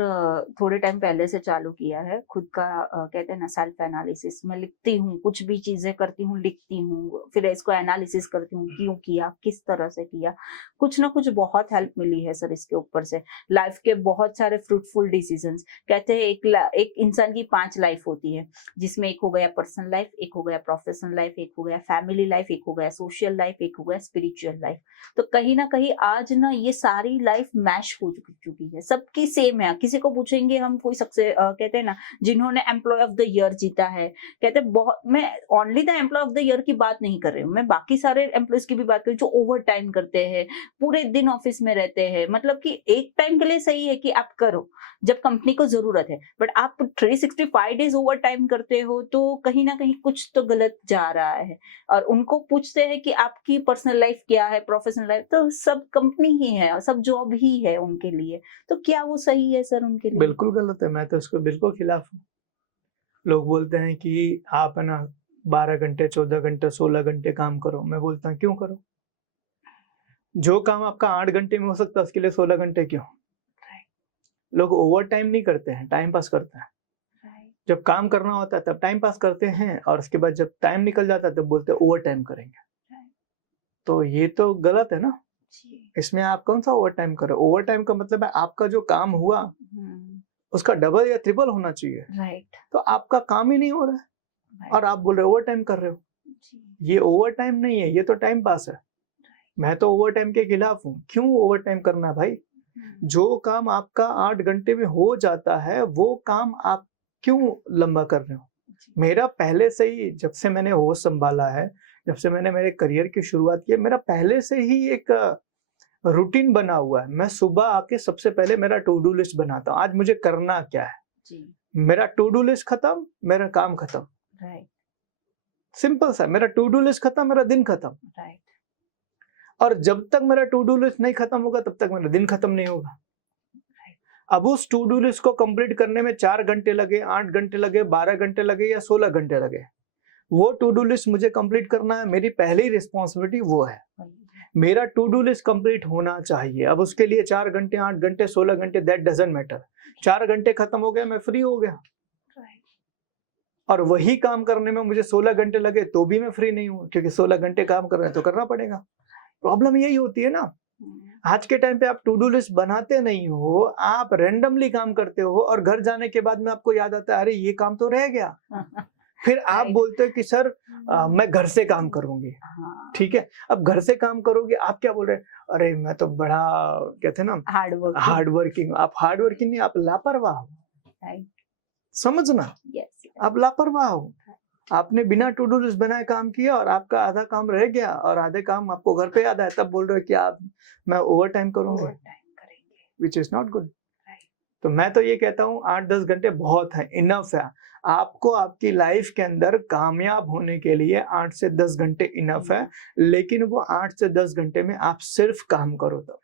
थोड़े टाइम पहले से चालू किया है खुद का कहते हैं ना सेल्फ एनालिसिस। मैं लिखती हूँ, कुछ भी चीजें करती हूँ लिखती हूँ, फिर इसको एनालिसिस करती हूँ क्यों किया, किस तरह से किया। कुछ ना कुछ बहुत हेल्प मिली है सर इसके ऊपर से। लाइफ के बहुत सारे फ्रूटफुल डिसीजंस। कहते हैं एक इंसान की 5 लाइफ होती है, जिसमें एक हो गया पर्सनल लाइफ, एक हो गया प्रोफेशनल लाइफ, एक हो गया फैमिली लाइफ, एक हो गया सोशल लाइफ, एक हो गया स्पिरिचुअल लाइफ। तो कहीं ना कहीं आज ना ये सारी लाइफ मैश हो चुकी है, सबकी सेम है। किसी को पूछेंगे हम कोई सक्सेस कहते हैं ना जिन्होंने एम्प्लॉय ऑफ द ईयर जीता है, कहते हैं बहुत। मैं only the employ of the year की बात नहीं कर रही हूँ, मैं बाकी सारे एम्प्लॉयज की भी बात कर रही हूँ जो ओवर टाइम करते हैं, पूरे दिन ऑफिस में रहते हैं। मतलब कि एक टाइम के लिए सही है कि आप करो जब कंपनी को जरूरत है, बट आप 365 डेज ओवर टाइम करते हो तो कहीं ना कहीं कुछ तो गलत जा रहा है। और उनको पूछते हैं कि आपकी पर्सनल लाइफ क्या है, प्रोफेशनल लाइफ, तो सब कंपनी ही है, सब जॉब ही है उनके लिए। तो क्या वो सही है सर उनके लिए? बिल्कुल गलत है, मैं तो इसको बिल्कुल खिलाफ हूँ। लोग बोलते हैं कि आप है ना 12 घंटे 14 घंटे 16 घंटे काम करो। मैं बोलता हूँ क्यों करो? जो काम आपका 8 घंटे में हो सकता है उसके लिए 16 घंटे क्यों? लोग ओवर टाइम नहीं करते हैं, टाइम पास करते हैं। जब काम करना होता है तब टाइम पास करते हैं, और उसके बाद जब टाइम निकल जाता है तब बोलते हैं ओवर टाइम करेंगे। तो ये तो गलत है ना। इसमें आप कौन सा ओवर टाइम कर रहे हो? ओवर टाइम का मतलब है आपका जो काम हुआ उसका डबल या ट्रिपल होना चाहिए। राइट। तो आपका काम ही नहीं हो रहा है और आप बोल रहे हो ओवर टाइम कर रहे हो। ये ओवर टाइम नहीं है, ये तो टाइम पास है। मैं तो ओवर टाइम के खिलाफ हूँ। क्यों ओवर टाइम करना भाई? जो काम आपका 8 घंटे में हो जाता है वो काम आप क्यों लंबा कर रहे हो? मेरा पहले से ही, जब से मैंने होश संभाला है, जब से मैंने मेरे करियर की शुरुआत की है, मेरा पहले से ही एक रूटीन बना हुआ है। मैं सुबह आके सबसे पहले मेरा टू डू लिस्ट बनाता हूँ, आज मुझे करना क्या है। जी। मेरा टू डू लिस्ट खत्म, मेरा काम खत्म। राइट। सिंपल सा, मेरा टू डू लिस्ट खत्म, मेरा दिन खत्म। राइट। और जब तक मेरा टू डू लिस्ट नहीं खत्म होगा तब तक मेरा दिन खत्म नहीं होगा। अब उस टू डू लिस्ट को कंप्लीट करने में 4 घंटे लगे, 8 घंटे लगे, 12 घंटे लगे या 16 घंटे लगे, वो टू डू लिस्ट मुझे कंप्लीट करना है। मेरी पहली रिस्पॉन्सिबिलिटी वो है। मेरा टू डू लिस्ट कंप्लीट होना चाहिए। अब उसके लिए 4 घंटे 8 घंटे 16 घंटे दैट डजंट मैटर। 4 घंटे खत्म हो गए, मैं फ्री हो गया। और वही काम करने में मुझे 16 घंटे लगे तो भी मैं फ्री नहीं हूँ, क्योंकि 16 घंटे काम कर रहे हैं तो करना पड़ेगा। प्रॉब्लम यही होती है ना। आज के टाइम पे आप टू डू लिस्ट बनाते नहीं हो, आप रैंडमली काम करते हो और घर जाने के बाद में आपको याद आता है अरे ये काम तो रह गया। फिर आप बोलते हो कि सर मैं घर से काम करूंगी। ठीक है, अब घर से काम करोगे, आप क्या बोल रहे हैं? अरे मैं तो बड़ा कहते हैं ना हार्ड वर्किंग। आप हार्ड वर्किंग नहीं, आप लापरवाह हो। समझना, आप लापरवाह हो। आपने बिना टू डू लिस्ट बनाए काम किया और आपका आधा काम रह गया और आधे काम आपको घर पे याद आया, तब बोल रहे हो कि आप मैं ओवर टाइम करूंगा, विच इज नॉट गुड। तो मैं तो ये कहता हूँ 8-10 घंटे बहुत है, इनफ है। आपको आपकी लाइफ के अंदर कामयाब होने के लिए 8 से 10 घंटे इनफ है, लेकिन वो 8 से 10 घंटे में आप सिर्फ काम करो तब।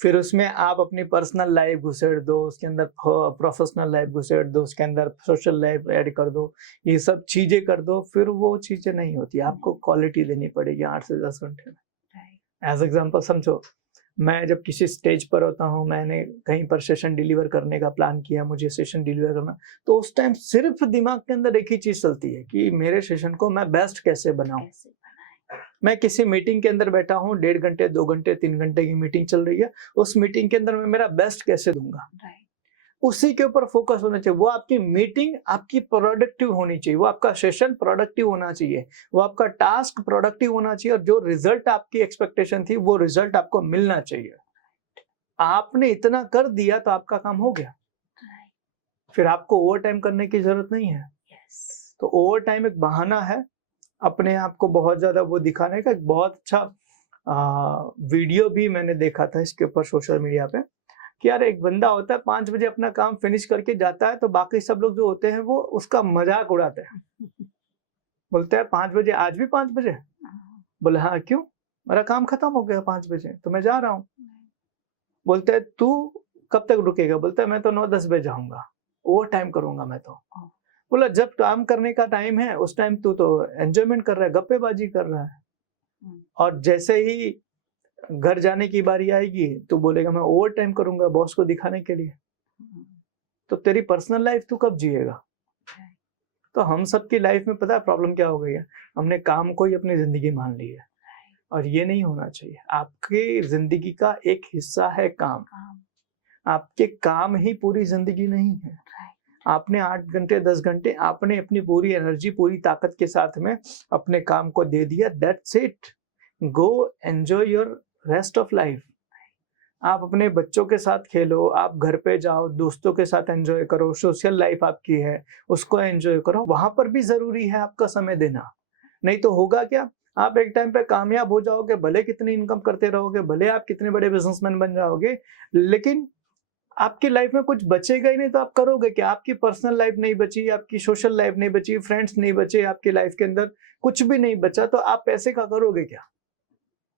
फिर उसमें आप अपनी पर्सनल लाइफ घुसेड़ दो, उसके अंदर प्रोफेशनल लाइफ घुसेड़ दो, उसके अंदर सोशल लाइफ ऐड कर दो, ये सब चीजें कर दो, फिर वो चीजें नहीं होती। आपको क्वालिटी देनी पड़ेगी 8 से 10 घंटे में। एज एग्जाम्पल समझो, मैं जब किसी स्टेज पर होता हूँ, मैंने कहीं पर सेशन डिलीवर करने का प्लान किया, मुझे सेशन डिलीवर करना, तो उस टाइम सिर्फ दिमाग के अंदर एक ही चीज चलती है कि मेरे सेशन को मैं बेस्ट कैसे बनाऊं। मैं किसी मीटिंग के अंदर बैठा हूँ, 1.5 घंटे 2 घंटे 3 घंटे की मीटिंग चल रही है, उस मीटिंग के अंदर मैं मेरा बेस्ट कैसे दूंगा, उसी के ऊपर फोकस होना चाहिए। वो आपकी मीटिंग आपकी प्रोडक्टिव होनी चाहिए, वो आपका सेशन प्रोडक्टिव होना चाहिए, वो आपका टास्क प्रोडक्टिव होना चाहिए, और जो रिजल्ट आपकी एक्सपेक्टेशन थी वो रिजल्ट आपको मिलना चाहिए। आपने इतना कर दिया तो आपका काम हो गया, फिर आपको ओवर टाइम करने की जरूरत नहीं है। तो ओवर टाइम एक बहाना है अपने आप को बहुत ज्यादा वो दिखाने का। एक बहुत अच्छा वीडियो भी मैंने देखा था इसके ऊपर सोशल मीडिया पे, कि यार एक बंदा होता है 5 बजे अपना काम फिनिश करके जाता है, तो बाकी सब लोग जो होते हैं वो उसका मजाक उड़ाते हैं, बोलते हैं 5 बजे, आज भी 5 बजे? बोले हाँ, क्यों? मेरा काम खत्म हो गया 5 बजे, तो मैं जा रहा हूँ। बोलते हैं तू कब तक रुकेगा? बोलता है मैं तो 9-10 बजे जाऊंगा, ओवर टाइम करूंगा मैं तो। बोला जब काम करने का टाइम है उस टाइम तू तो एंजॉयमेंट कर रहा है, गप्पेबाजी कर रहा है, और जैसे ही घर जाने की बारी आएगी तो बोलेगा मैं ओवर टाइम करूंगा बॉस को दिखाने के लिए। तो तेरी पर्सनल लाइफ तू कब जिएगा? तो हम सबकी लाइफ में पता है प्रॉब्लम क्या हो गई है, हमने काम को ही अपनी जिंदगी मान ली है, और ये नहीं होना चाहिए। आपकी जिंदगी का एक हिस्सा है काम, आपके काम ही पूरी जिंदगी नहीं है। आपने 8 घंटे 10 घंटे आपने अपनी पूरी एनर्जी पूरी ताकत के साथ में अपने काम को दे दिया, that's it. Go enjoy your rest of life. आप अपने बच्चों के साथ खेलो, आप घर पे जाओ, दोस्तों के साथ एंजॉय करो, सोशल लाइफ आपकी है उसको एंजॉय करो, वहां पर भी जरूरी है आपका समय देना। नहीं तो होगा क्या, आप एक टाइम पे कामयाब हो जाओगे, भले कितनी इनकम करते रहोगे, भले आप कितने बड़े बिजनेसमैन बन जाओगे, लेकिन आपकी लाइफ में कुछ बचेगा ही नहीं। तो आप करोगे क्या? आपकी पर्सनल लाइफ नहीं बची, आपकी सोशल लाइफ नहीं बची, फ्रेंड्स नहीं बचे, आपकी लाइफ के अंदर कुछ भी नहीं बचा, तो आप पैसे का करोगे क्या?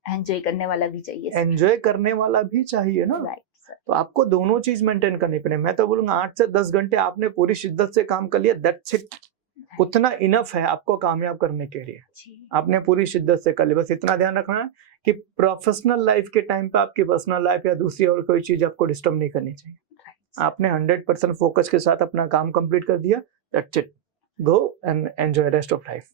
एंजॉय करने वाला भी चाहिए सर। एंजॉय करने वाला भी चाहिए ना। Right sir. तो आपको दोनों चीज मेंटेन करनी पड़े। मैं तो बोलूंगा 8 से 10 घंटे आपने पूरी शिद्दत से काम कर लिया, दैट्स इट, उतना इनफ है आपको कामयाब करने के लिए। आपने पूरी शिद्दत से कर लिया, बस इतना ध्यान रखना है कि प्रोफेशनल लाइफ के टाइम पे आपकी पर्सनल लाइफ या दूसरी और कोई चीज आपको डिस्टर्ब नहीं करनी चाहिए। आपने 100% फोकस के साथ अपना काम कंप्लीट कर दिया, that's it, go and enjoy rest of life.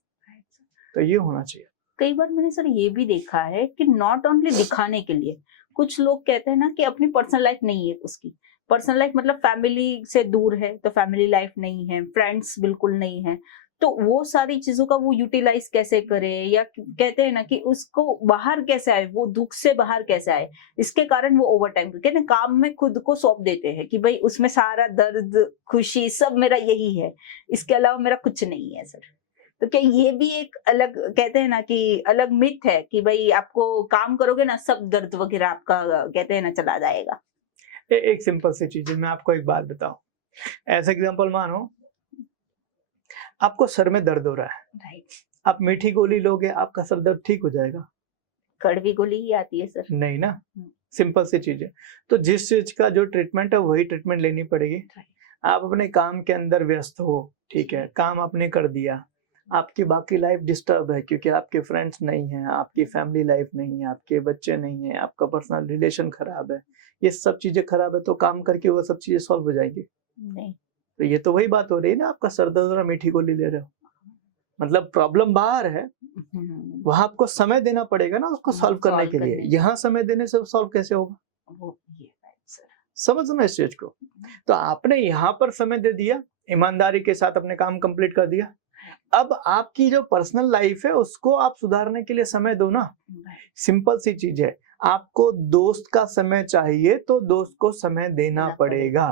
तो ये होना चाहिए। कई बार मैंने सर ये भी देखा है कि नॉट ओनली दिखाने के लिए, कुछ लोग कहते हैं ना कि अपनी पर्सनल लाइफ नहीं है उसकी, पर्सनल लाइफ मतलब फैमिली से दूर है तो फैमिली लाइफ नहीं है, फ्रेंड्स बिल्कुल नहीं है, तो वो सारी चीजों का वो यूटिलाइज कैसे करे, या कहते हैं ना कि उसको बाहर कैसे आए, वो दुख से बाहर कैसे आए, इसके कारण वो ओवर टाइम कहते हैं काम में खुद को सौंप देते हैं कि भाई उसमें सारा दर्द खुशी सब मेरा यही है, इसके अलावा मेरा कुछ नहीं है सर। तो क्या ये भी एक अलग कहते हैं ना कि अलग मिथ है कि भाई आपको काम करोगे ना सब दर्द वगैरह आपका कहते हैं ना चला जाएगा? एक सिंपल सी चीज है, मैं आपको एक बात बताऊं। ऐसा एग्जांपल मानो आपको सर में दर्द हो रहा है, राइट, आप मीठी गोली लोगे, आपका सर दर्द ठीक हो जाएगा? कड़वी गोली ही आती है सर। नहीं ना, सिंपल सी चीज है। तो जिस चीज का जो ट्रीटमेंट है वही ट्रीटमेंट लेनी पड़ेगी। आप अपने काम के अंदर व्यस्त हो, ठीक है, काम आपने कर दिया, आपकी बाकी लाइफ डिस्टर्ब है क्योंकि आपके फ्रेंड्स नहीं हैं, आपकी फैमिली लाइफ नहीं है, आपके बच्चे नहीं हैं, आपका पर्सनल रिलेशन खराब है, ये सब चीजें खराब है, तो काम करके वो सब चीजें सॉल्व हो जाएंगी? नहीं। तो ये तो वही बात हो रही है ना, आपका सर दर्द और मीठी गोली ले रहे हो, मतलब प्रॉब्लम बाहर है, वहां आपको समय देना पड़ेगा ना उसको सॉल्व करने के लिए। यहाँ समय देने से सॉल्व कैसे होगा? वो ये सर समझना इस चीज को। तो आपने यहाँ पर समय दे दिया, ईमानदारी के साथ अपने काम कंप्लीट कर दिया, अब आपकी जो पर्सनल लाइफ है उसको आप सुधारने के लिए समय दो ना। सिंपल सी चीज है, आपको दोस्त का समय चाहिए तो दोस्त को समय देना पड़ेगा,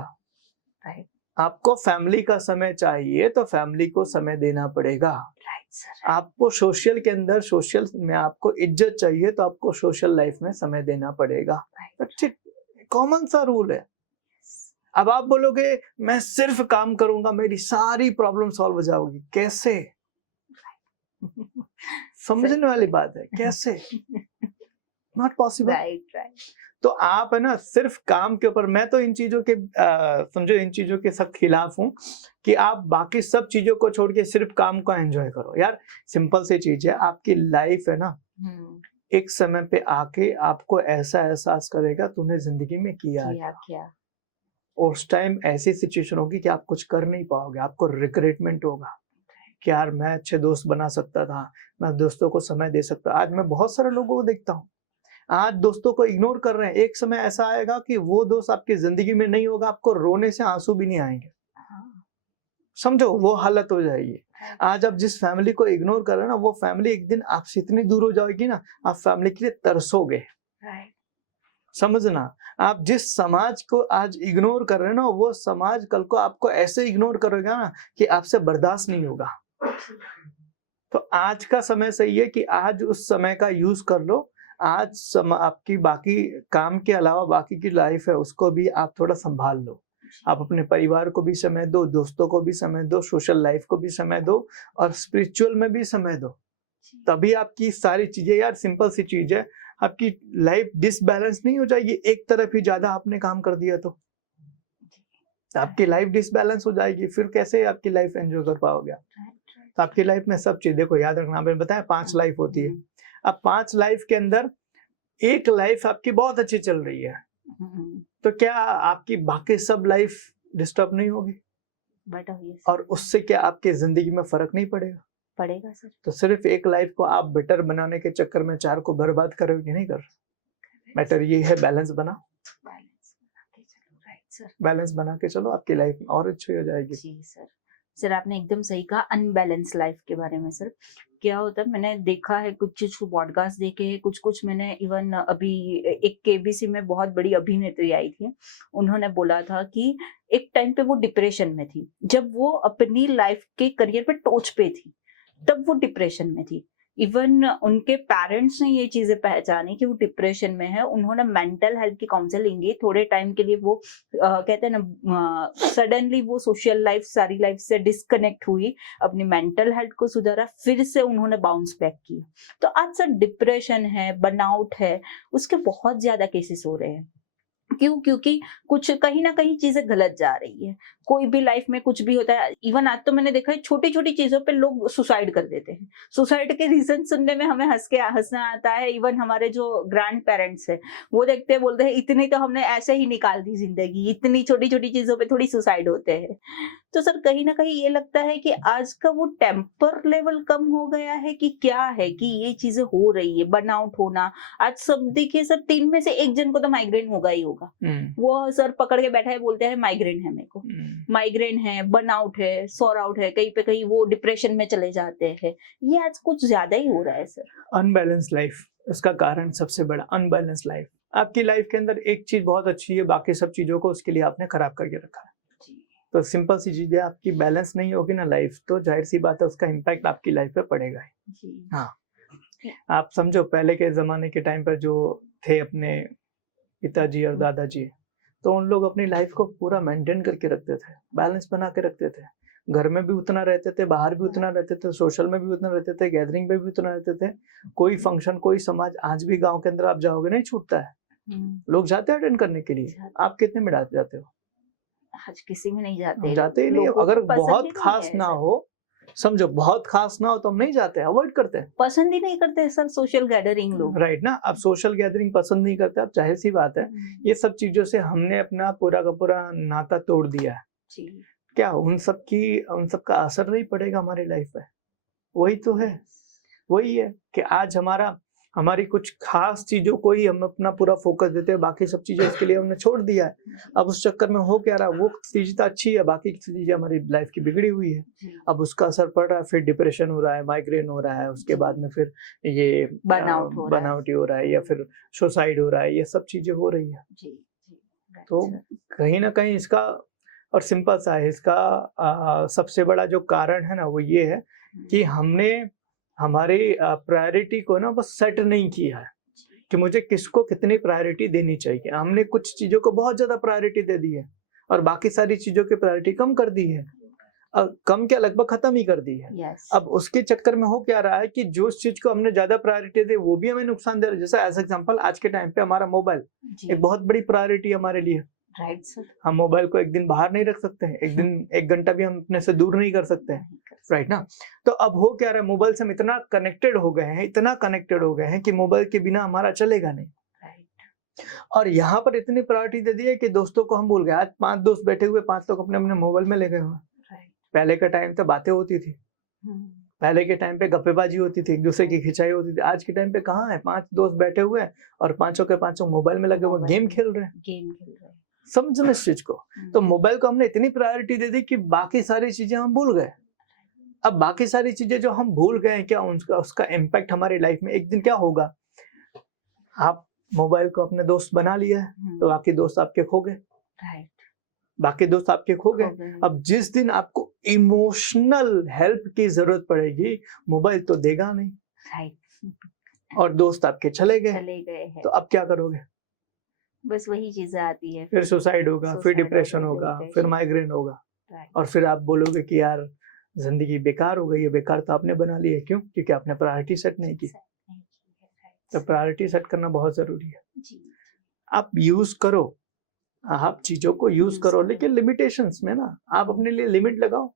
आपको फैमिली का समय चाहिए तो फैमिली को समय देना पड़ेगा, आपको सोशल के अंदर सोशल में आपको इज्जत चाहिए तो आपको सोशल लाइफ में समय देना पड़ेगा। कॉमन सा रूल है। अब आप बोलोगे मैं सिर्फ काम करूंगा मेरी सारी प्रॉब्लम सॉल्व हो जाएगी, कैसे? समझने वाली बात है, कैसे? Not possible. राइट। तो आप है ना सिर्फ काम के ऊपर, मैं तो इन चीजों के समझो इन चीजों के सख्त खिलाफ हूँ कि आप बाकी सब चीजों को छोड़ के सिर्फ काम को एंजॉय करो। यार सिंपल सी चीज है, आपकी लाइफ है ना एक समय पे आके आपको ऐसा एहसास करेगा तूने जिंदगी में किया। उस टाइम ऐसी सिचुएशन होगी कि आप कुछ कर नहीं पाओगे, आपको रिग्रेटमेंट होगा कि यार मैं अच्छे दोस्त बना सकता था, मैं दोस्तों को समय दे सकता। आज मैं बहुत सारे लोगों को देखता हूँ आज दोस्तों को इग्नोर कर रहे हैं, एक समय ऐसा आएगा कि वो दोस्त आपकी जिंदगी में नहीं होगा, आपको रोने से आंसू भी नहीं आएंगे। समझो वो हालत हो जाएगी। आज आप जिस फैमिली को इग्नोर कर रहे हैं ना, वो फैमिली एक दिन आपसे इतनी दूर हो जाएगी ना, आप फैमिली के लिए तरसोगे। समझना, आप जिस समाज को आज इग्नोर कर रहे हैं ना, वो समाज कल को आपको ऐसे इग्नोर करेगा ना कि आपसे बर्दाश्त नहीं होगा। तो आज का समय सही है कि आज उस समय का यूज कर लो, आपकी बाकी काम के अलावा बाकी की लाइफ है उसको भी आप थोड़ा संभाल लो। आप अपने परिवार को भी समय दो, दोस्तों को भी समय दो, सोशल लाइफ को भी समय दो और स्पिरिचुअल में भी समय दो। तभी आपकी सारी चीजें, यार सिंपल सी चीज है, आपकी लाइफ डिसबैलेंस नहीं हो जाएगी। एक तरफ ही ज्यादा आपने काम कर दिया तो आपकी लाइफ डिसबैलेंस हो जाएगी, फिर कैसे आपकी लाइफ एंजॉय कर पाओगे आप? तो आपकी लाइफ में सब चीज देखो, याद रखना, आपने बताया 5 लाइफ होती है। अब 5 लाइफ के अंदर एक लाइफ आपकी बहुत अच्छी चल रही है, तो क्या आपकी बाकी सब लाइफ डिस्टर्ब नहीं होगी? और उससे क्या आपकी जिंदगी में फर्क नहीं पड़ेगा? पड़ेगा सर। तो सिर्फ एक लाइफ को आप बेटर बनाने के चक्कर में 4 को बर्बाद करोगे, नहीं कर। बेटर ये है बैलेंस बनाओ, बैलेंस बना के चलो, आपकी लाइफ और अच्छी हो जाएगी। जी सर। सर आपने एकदम सही कहा अनबैलेंस लाइफ के बारे में। सर क्या होता है, मैंने देखा है कुछ पॉडकास्ट देखे हैं, कुछ मैंने इवन अभी एक केबीसी में बहुत बड़ी अभिनेत्री आई थी, उन्होंने बोला था कि एक टाइम पे वो डिप्रेशन में थी, जब वो अपनी लाइफ के करियर पे टॉच पे थी तब वो डिप्रेशन में थी। इवन उनके पेरेंट्स ने ये चीजें पहचानी कि वो डिप्रेशन में है, उन्होंने मेंटल हेल्थ की काउंसलिंग की। थोड़े टाइम के लिए वो कहते हैं ना, सडनली वो सोशल लाइफ, सारी लाइफ से डिस्कनेक्ट हुई, अपनी मेंटल हेल्थ को सुधारा, फिर से उन्होंने बाउंस बैक किया। तो आज सर डिप्रेशन है, बर्नआउट है, उसके बहुत ज्यादा केसेस हो रहे हैं। क्यों? क्योंकि कुछ कहीं ना कहीं चीजें गलत जा रही है। कोई भी लाइफ में कुछ भी होता है, इवन आज तो मैंने देखा है छोटी छोटी चीजों पे लोग सुसाइड कर देते हैं। सुसाइड के रीजन सुनने में हमें हंसना आता है। इवन हमारे जो ग्रैंड पेरेंट्स है वो देखते हैं, बोलते हैं इतनी तो हमने ऐसे ही निकाल दी जिंदगी, इतनी छोटी छोटी चीजों पे थोड़ी सुसाइड होते हैं। तो सर कहीं ना कहीं ये लगता है कि आज का वो टेम्पर लेवल कम हो गया है कि क्या है कि ये चीजें हो रही है, बर्नआउट होना। आज सब देखिए सर, 3 में से 1 जन को तो माइग्रेन होगा ही होगा। वो सर पकड़ के बैठा है, बोलते हैं माइग्रेन है मेरे को, माइग्रेन है, बर्नआउट है, सॉर आउट है, कहीं पे कहीं वो डिप्रेशन में चले जाते हैं। ये आज कुछ ज्यादा ही हो रहा है सर। अनबैलेंस लाइफ, उसका कारण सबसे बड़ा अनबैलेंस लाइफ। आपकी लाइफ के अंदर एक चीज बहुत अच्छी है, बाकी सब चीजों को उसके लिए आपने खराब करके रखा है। तो सिंपल सी चीज है, आपकी बैलेंस नहीं होगी ना लाइफ, तो जाहिर सी बात है उसका इम्पैक्ट आपकी लाइफ पे पड़ेगा ही। हाँ, आप समझो पहले के जमाने के टाइम पर जो थे अपने पिताजी और दादाजी, तो उन लोग अपनी लाइफ को पूरा मेंटेन करके रखते थे, बैलेंस बना के रखते थे। घर में भी उतना रहते थे, बाहर भी उतना रहते थे, सोशल में भी उतना रहते थे, गैदरिंग में भी उतना रहते थे। कोई फंक्शन, कोई समाज, आज भी गांव के अंदर आप जाओगे नहीं छूटता है, लोग जाते हैं अटेंड करने के लिए। आप कितने में जाते हो? आज किसी में नहीं जाते, जाते ही नहीं। अगर बहुत खास ना हो, समझो बहुत खास ना हो तो हम नहीं जाते, अवॉइड करते हैं, पसंद ही नहीं करते सर सोशल गैदरिंग लोग। राइट ना। अब सोशल गैदरिंग पसंद नहीं करते, अब जाहिर सी बात है ये सब चीजों से हमने अपना पूरा का पूरा नाता तोड़ दिया है। क्या उन सब का असर नहीं पड़ेगा हमारी लाइफ पे? वही तो है, वही है कि आज हमारी कुछ खास चीजों को ही हम अपना पूरा फोकस देते हैं, बाकी सब चीजें इसके लिए हमने छोड़ दिया है। अब उस चक्कर में हो क्या रहा, वो चीज तो अच्छी है, बाकी चीजें हमारी लाइफ की बिगड़ी हुई है। अब उसका असर पड़ रहा है, फिर डिप्रेशन हो रहा है, माइग्रेन हो रहा है, उसके बाद में फिर ये बर्नआउट ही हो रहा है, या फिर सुसाइड हो रहा है, ये सब चीजें हो रही है। तो कहीं ना कहीं इसका, और सिंपल सा है इसका सबसे बड़ा जो कारण है ना, वो ये है कि हमने हमारी प्रायोरिटी को ना बस सेट नहीं किया है कि मुझे किसको कितनी प्रायोरिटी देनी चाहिए। हमने कुछ चीजों को बहुत ज्यादा प्रायोरिटी दे दी है और बाकी सारी चीजों की प्रायोरिटी कम कर दी है। कम क्या, लगभग खत्म ही कर दी है। अब उसके चक्कर में हो क्या रहा है कि जो चीज को हमने ज्यादा प्रायोरिटी दी वो भी हमें नुकसान दे रहा है। जैसे एज एग्जांपल आज के टाइम पे हमारा मोबाइल एक बहुत बड़ी प्रायोरिटी हमारे लिए। Right sir. हम मोबाइल को एक दिन बाहर नहीं रख सकते हैं, एक दिन 1 घंटा भी हम अपने से दूर नहीं कर सकते हैं, राइट ना। तो अब हो क्या रहा है, मोबाइल से हम इतना कनेक्टेड हो गए हैं कि मोबाइल के बिना हमारा चलेगा नहीं। और यहाँ पर इतनी प्रायोरिटी दे दी है कि दोस्तों को हम भूल गए। आज 5 दोस्त बैठे हुए, 5 लोग अपने अपने मोबाइल में ले गए हुए। पहले के टाइम पे बातें होती थी, पहले के टाइम पे गप्पेबाजी होती थी, एक दूसरे की खिंचाई होती थी। आज के टाइम पे कहाँ है, 5 दोस्त बैठे हुए हैं और 5 के 5 मोबाइल में लगे हुए, गेम खेल रहे हैं। समझो इस चीज को। तो मोबाइल को हमने इतनी प्रायोरिटी दे दी कि बाकी सारी चीजें हम भूल गए। अब बाकी सारी चीजें जो हम भूल गए, क्या उसका इम्पैक्ट हमारी लाइफ में एक दिन क्या होगा। आप मोबाइल को अपने दोस्त बना लिया है तो बाकी दोस्त आपके खो गए, बाकी दोस्त आपके खो गए। अब जिस दिन आपको इमोशनल हेल्प की जरूरत पड़ेगी, मोबाइल तो देगा नहीं। और दोस्त आपके चले गए, हैं, तो अब क्या करोगे? बस वही चीजें आती है, फिर सुसाइड होगा, फिर डिप्रेशन होगा, फिर माइग्रेन होगा, और फिर आप बोलोगे कि यार जिंदगी बेकार हो गई है। बेकार तो आपने बना ली है, क्यों? क्योंकि आपने प्रायोरिटी सेट नहीं की। तो प्रायोरिटी सेट करना बहुत जरूरी है। आप यूज करो, आप चीजों को यूज करो, लेकिन लिमिटेशंस में ना। आप अपने लिए लिमिट लगाओ।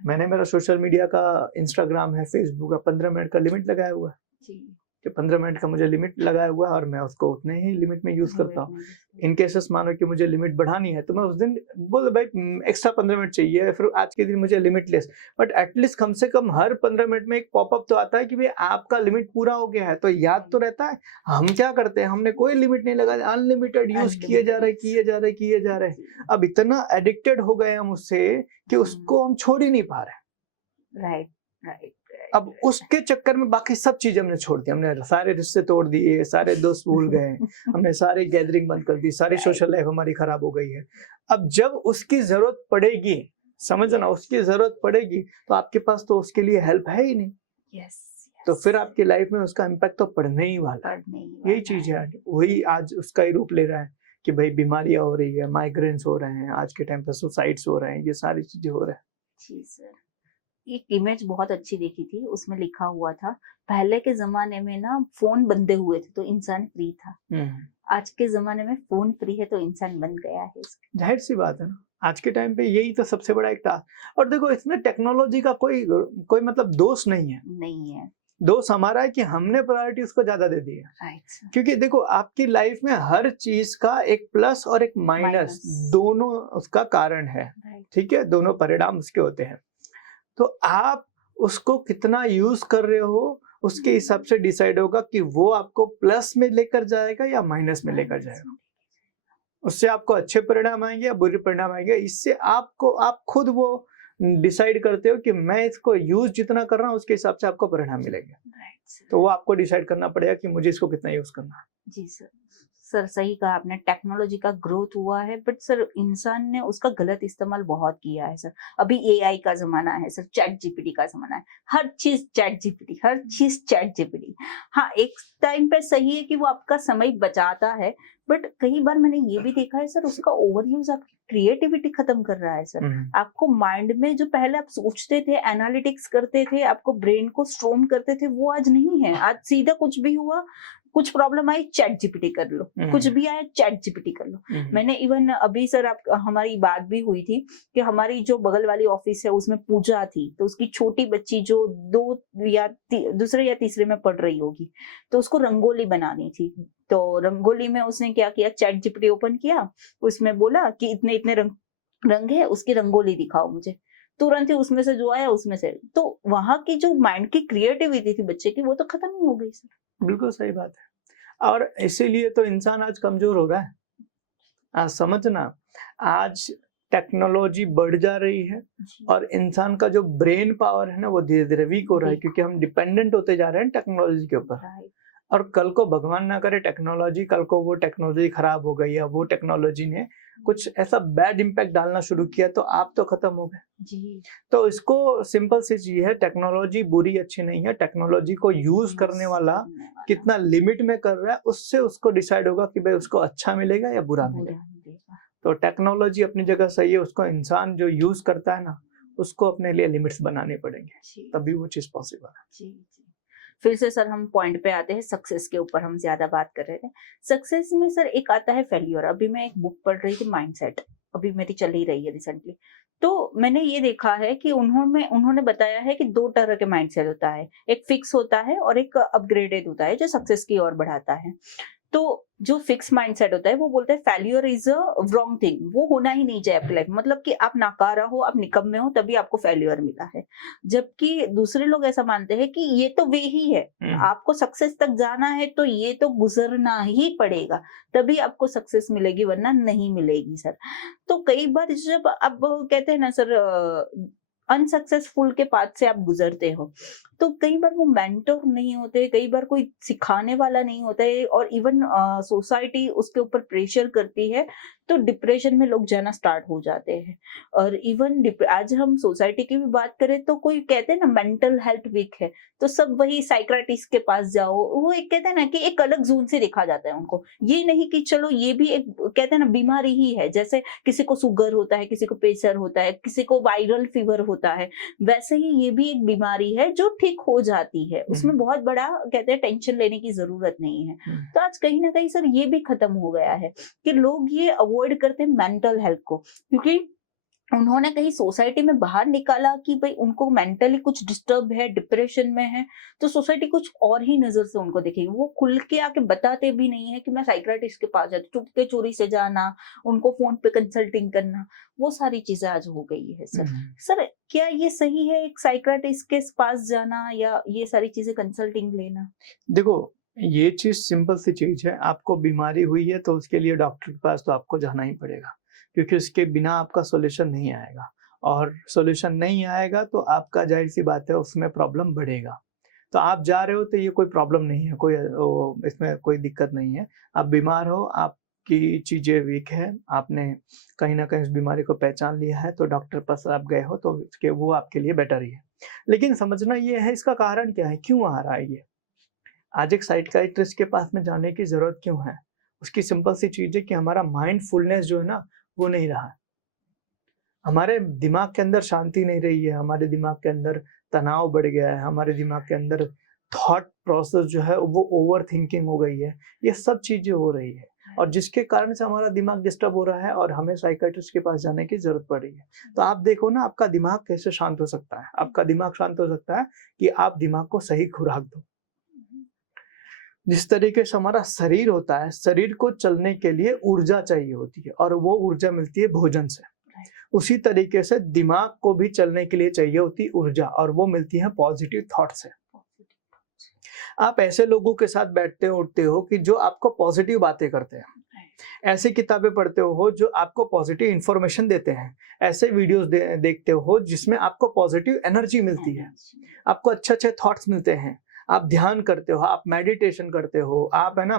मैंने मेरा सोशल मीडिया का, इंस्टाग्राम है, फेसबुक का 15 मिनट का लिमिट लगाया हुआ है कि 15 मिनट का मुझे लिमिट लगाया हुआ है, और मैं उसको उतने ही लिमिट में यूज करता हूँ। इन केसेस मानो कि मुझे लिमिट बढ़ानी है, तो मैं उस दिन बोल भाई एक्स्ट्रा 15 मिनट चाहिए, फिर आज के दिन मुझे लिमिटलेस। बट एटलीस्ट कम से कम हर 15 मिनट में एक पॉपअप तो आता है कि भाई आपका लिमिट पूरा हो गया है, तो याद तो रहता है। हम क्या करते हैं, हमने कोई लिमिट नहीं लगाया, अनलिमिटेड यूज किए जा रहे। अब इतना एडिक्टेड हो गए हम उससे कि उसको हम छोड़ ही नहीं पा रहे। राइट। अब उसके चक्कर में बाकी सब चीजें हमने छोड़ दी। हमने सारे रिश्ते तोड़ दिए, सारे दोस्त भूल गए, हमने सारी गैदरिंग बंद कर दी, सारी सोशल लाइफ हमारी खराब हो गई है। अब जब उसकी जरूरत पड़ेगी, समझना, उसकी जरूरत पड़ेगी, तो आपके पास तो उसके लिए हेल्प है ही नहीं। तो फिर आपकी लाइफ में उसका इम्पैक्ट तो पड़ने ही वाला है। यही चीज है, वही आज उसका ही रूप ले रहा है कि भाई बीमारियां हो रही है, माइग्रेन्स हो रहे हैं, आज के टाइम पे सुसाइड्स हो रहे हैं, ये सारी चीजें हो रहे हैं। जी सर, एक इमेज बहुत अच्छी देखी थी, उसमें लिखा हुआ था, पहले के जमाने में ना फोन बंदे हुए थे तो इंसान फ्री था, आज के जमाने में फोन फ्री है तो इंसान बन गया है। जाहिर सी बात है ना, आज के टाइम पे यही तो सबसे बड़ा एक टास्क। और देखो, इसमें टेक्नोलॉजी का कोई मतलब दोष नहीं है। दोष हमारा है कि हमने प्रायोरिटी उसको ज्यादा दे दी है। क्योंकि देखो, आपकी लाइफ में हर चीज का एक प्लस और एक माइनस दोनों उसका कारण है। ठीक है, दोनों परिणाम उसके होते हैं। तो आप उसको कितना यूज कर रहे हो, उसके हिसाब से डिसाइड होगा कि वो आपको प्लस में लेकर जाएगा या माइनस में लेकर जाएगा। उससे आपको अच्छे परिणाम आएंगे या बुरे परिणाम आएंगे, इससे आप खुद वो डिसाइड करते हो कि मैं इसको यूज जितना कर रहा हूँ उसके हिसाब से आपको परिणाम मिलेंगे। तो वो आपको डिसाइड करना पड़ेगा कि मुझे इसको कितना यूज करना है। जी सर, सही कहा आपने, टेक्नोलॉजी का ग्रोथ हुआ है, बट सर इंसान ने उसका गलत इस्तेमाल बहुत किया है सर। अभी एआई का जमाना है सर, चैट जीपीटी का जमाना है, हर चीज चैट जीपीटी। हाँ, एक टाइम पे सही है कि वो आपका समय बचाता है, बट कई बार मैंने ये भी देखा है सर, उसका ओवर यूज आपकी क्रिएटिविटी खत्म कर रहा है सर। आपको माइंड में जो पहले आप सोचते थे, एनालिटिक्स करते थे, आपको ब्रेन को स्ट्रोम करते थे, वो आज नहीं है। आज सीधा कुछ भी हुआ, कुछ प्रॉब्लम आई, चैट जीपीटी कर लो, कुछ भी आया चैट जीपीटी कर लो। मैंने इवन अभी सर हमारी बात भी हुई थी कि हमारी जो बगल वाली ऑफिस है उसमें पूजा थी, तो उसकी छोटी बच्ची जो दूसरे या तीसरे में पढ़ रही होगी, तो उसको रंगोली बनानी थी। तो रंगोली में उसने क्या किया, चैट जीपीटी ओपन किया, उसमें बोला कि इतने इतने रंग है, उसकी रंगोली दिखाओ मुझे। तुरंत ही उसमें से जो आया उसमें से, तो वहां की जो माइंड की क्रिएटिविटी थी बच्चे की, वो तो खत्म ही हो गई सर। बिल्कुल सही बात है, और इसीलिए तो इंसान आज कमजोर हो रहा है। आज समझना, आज टेक्नोलॉजी बढ़ जा रही है और इंसान का जो ब्रेन पावर है ना, वो धीरे धीरे वीक हो रहा है, क्योंकि हम डिपेंडेंट होते जा रहे हैं टेक्नोलॉजी के ऊपर। और कल को भगवान ना करे टेक्नोलॉजी, कल को वो टेक्नोलॉजी खराब हो गई या वो टेक्नोलॉजी ने कुछ ऐसा बैड इम्पैक्ट डालना शुरू किया, तो आप तो खत्म हो गए। तो इसको सिंपल सी चीज है, टेक्नोलॉजी बुरी अच्छी नहीं है, टेक्नोलॉजी को यूज करने वाला कितना लिमिट में कर रहा है, उससे उसको डिसाइड होगा कि भाई उसको अच्छा मिलेगा या बुरा मिलेगा। तो टेक्नोलॉजी अपनी जगह सही है, उसको इंसान जो यूज करता है ना, उसको अपने लिए लिमिट्स बनाने पड़ेंगे, तभी वो चीज पॉसिबल है। फिर से सर हम पॉइंट पे आते हैं, सक्सेस के ऊपर हम ज्यादा बात कर रहे थे। सक्सेस में सर एक आता है फेल्यूर। अभी मैं एक बुक पढ़ रही थी, माइंडसेट, अभी मेरी चल ही रही है रिसेंटली, तो मैंने ये देखा है कि उन्होंने बताया है कि 2 तरह के माइंडसेट होता है, एक फिक्स होता है और एक अपग्रेडेड होता है, जो सक्सेस की ओर बढ़ाता है। तो जो फिक्स माइंडसेट होता है वो बोलता है failure is a wrong thing, वो होना ही नहीं चाहिए आपकी लाइफ, मतलब कि आप नाकारा हो, आप निकम्मे हो, तभी आपको फेल्यूर मिला है। जबकि दूसरे लोग ऐसा मानते हैं कि ये तो वे ही है, आपको सक्सेस तक जाना है तो ये तो गुजरना ही पड़ेगा, तभी आपको सक्सेस मिलेगी, वरना नहीं मिलेगी सर। तो कई बार जब अब कहते हैं ना सर, अनसक्सेसफुल के पाथ से आप गुजरते हो, तो कई बार वो मेंटर नहीं होते, कई बार कोई सिखाने वाला नहीं होता है, और इवन सोसाइटी उसके ऊपर प्रेशर करती है, तो डिप्रेशन में लोग जाना स्टार्ट हो जाते हैं। और इवन आज हम सोसाइटी की भी बात करें तो कोई कहते हैं ना मेंटल हेल्थ वीक है, तो सब वही साइकियाट्रिस्ट के पास जाओ, वो एक कहते हैं ना कि एक अलग जोन से देखा जाता है उनको। ये नहीं कि चलो ये भी एक कहते हैं ना बीमारी ही है, जैसे किसी को शुगर होता है, किसी को प्रेशर होता है, किसी को वायरल फीवर होता है, वैसे ही ये भी एक बीमारी है जो ठीक हो जाती है, उसमें बहुत बड़ा कहते हैं टेंशन लेने की जरूरत नहीं है। तो आज कहीं ना कहीं सर ये भी खत्म हो गया है कि लोग ये अवॉइड करते हैं मेंटल हेल्थ को, क्योंकि उन्होंने कहीं सोसाइटी में बाहर निकाला कि भाई उनको मेंटली कुछ डिस्टर्ब है, डिप्रेशन में है, तो सोसाइटी कुछ और ही नजर से उनको देखेगी। वो खुल के आके बताते भी नहीं है कि मैं साइकियाट्रिस्ट के पास जाती, चुपके चोरी से जाना, उनको फोन पे कंसल्टिंग करना, वो सारी चीजें आज हो गई है सर। सर क्या ये सही है एक साइकियाट्रिस्ट के पास जाना या ये सारी चीजें कंसल्टिंग लेना? देखो, ये चीज सिंपल सी चीज है। आपको बीमारी हुई है तो उसके लिए डॉक्टर के पास तो आपको जाना ही पड़ेगा, क्योंकि उसके बिना आपका सॉल्यूशन नहीं आएगा, और सॉल्यूशन नहीं आएगा तो आपका जाहिर सी बात है उसमें प्रॉब्लम बढ़ेगा। तो आप जा रहे हो तो ये कोई प्रॉब्लम नहीं है, इसमें कोई दिक्कत नहीं है। आप बीमार हो, आपकी चीजें वीक है, आपने कहीं ना कहीं उस बीमारी को पहचान लिया है, तो डॉक्टर पास आप गए हो तो वो आपके लिए बेटर ही है। लेकिन समझना ये है इसका कारण क्या है, क्यों आ रहा है ये। आज एक साइकियाट्रिस्ट के पास में जाने की जरूरत क्यों है? उसकी सिंपल सी चीज है कि हमारा माइंडफुलनेस जो है ना वो नहीं रहा है। हमारे दिमाग के अंदर शांति नहीं रही है, हमारे दिमाग के अंदर तनाव बढ़ गया है, हमारे दिमाग के अंदर थॉट प्रोसेस जो है वो ओवर थिंकिंग हो गई है। ये सब चीजें हो रही है, और जिसके कारण से हमारा दिमाग डिस्टर्ब हो रहा है और हमें साइकियाट्रिस्ट के पास जाने की जरूरत पड़ रही है। तो आप देखो ना, आपका दिमाग कैसे शांत हो सकता है। आपका दिमाग शांत हो सकता है कि आप दिमाग को सही खुराक दो। जिस तरीके से हमारा शरीर होता है, शरीर को चलने के लिए ऊर्जा चाहिए होती है, और वो ऊर्जा मिलती है भोजन से। उसी तरीके से दिमाग को भी चलने के लिए चाहिए होती है ऊर्जा, और वो मिलती है पॉजिटिव थॉट से। आप ऐसे लोगों के साथ बैठते उठते हो कि जो आपको पॉजिटिव बातें करते हैं, ऐसी किताबें पढ़ते हो जो आपको पॉजिटिव इंफॉर्मेशन देते हैं, ऐसे वीडियोस देखते हो जिसमें आपको पॉजिटिव एनर्जी मिलती है, आपको अच्छे अच्छे थॉट्स मिलते हैं, आप ध्यान करते हो, आप मेडिटेशन करते हो, आप है ना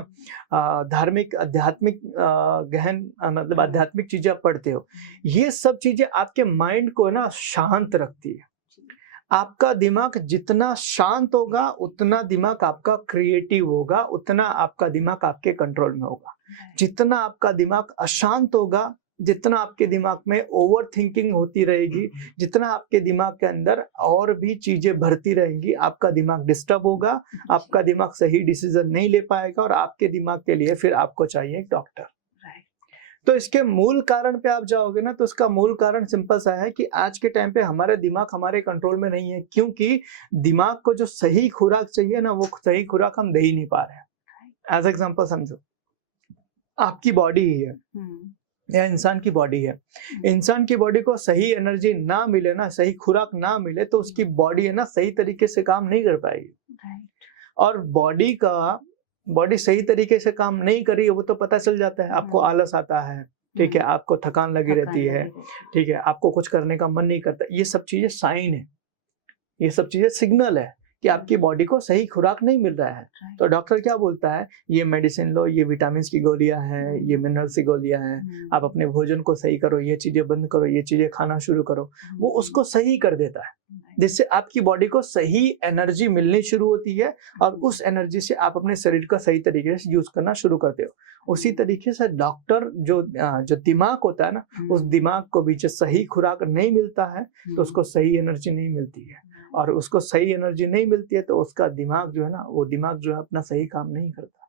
धार्मिक आध्यात्मिक गहन मतलब आध्यात्मिक चीजें आप पढ़ते हो। ये सब चीजें आपके माइंड को ना शांत रखती है। आपका दिमाग जितना शांत होगा उतना दिमाग आपका क्रिएटिव होगा, उतना आपका दिमाग आपके कंट्रोल में होगा। जितना आपका दिमाग अशांत होगा, जितना आपके दिमाग में ओवर थिंकिंग होती रहेगी, जितना आपके दिमाग के अंदर और भी चीजें भरती रहेंगी, आपका दिमाग डिस्टर्ब होगा, आपका दिमाग सही डिसीजन नहीं ले पाएगा, और आपके दिमाग के लिए फिर आपको चाहिए एक डॉक्टर। तो इसके मूल कारण पे आप जाओगे ना, तो इसका मूल कारण सिंपल सा है कि आज के टाइम पे हमारे दिमाग हमारे कंट्रोल में नहीं है, क्योंकि दिमाग को जो सही खुराक चाहिए ना, वो सही खुराक हम दे ही नहीं पा रहे हैं। एज एग्जांपल समझो, आपकी बॉडी ही है या इंसान की बॉडी है। इंसान की बॉडी को सही एनर्जी ना मिले ना, सही खुराक ना मिले, तो उसकी बॉडी है ना सही तरीके से काम नहीं कर पाएगी। और बॉडी सही तरीके से काम नहीं कर रही है वो तो पता चल जाता है। आपको आलस आता है, ठीक है, आपको थकान लगी रहती है, ठीक है, आपको कुछ करने का मन नहीं करता। ये सब चीजें साइन है, ये सब चीजें सिग्नल है कि आपकी बॉडी को सही खुराक नहीं मिल रहा है। तो डॉक्टर क्या बोलता है, ये मेडिसिन लो, ये विटामिन की गोलियां हैं, ये मिनरल्स की गोलियां हैं, आप अपने भोजन को सही करो, ये चीजें बंद करो, ये चीजें खाना शुरू करो। वो उसको सही कर देता है, जिससे आपकी बॉडी को सही एनर्जी मिलनी शुरू होती है, और उस एनर्जी से आप अपने शरीर का सही तरीके से यूज करना शुरू करते हो। उसी तरीके से डॉक्टर जो दिमाग होता है ना, उस दिमाग को भी जब सही खुराक नहीं मिलता है तो उसको सही एनर्जी नहीं मिलती है, और उसको सही एनर्जी नहीं मिलती है तो उसका दिमाग जो है ना, वो दिमाग जो है अपना सही काम नहीं करता।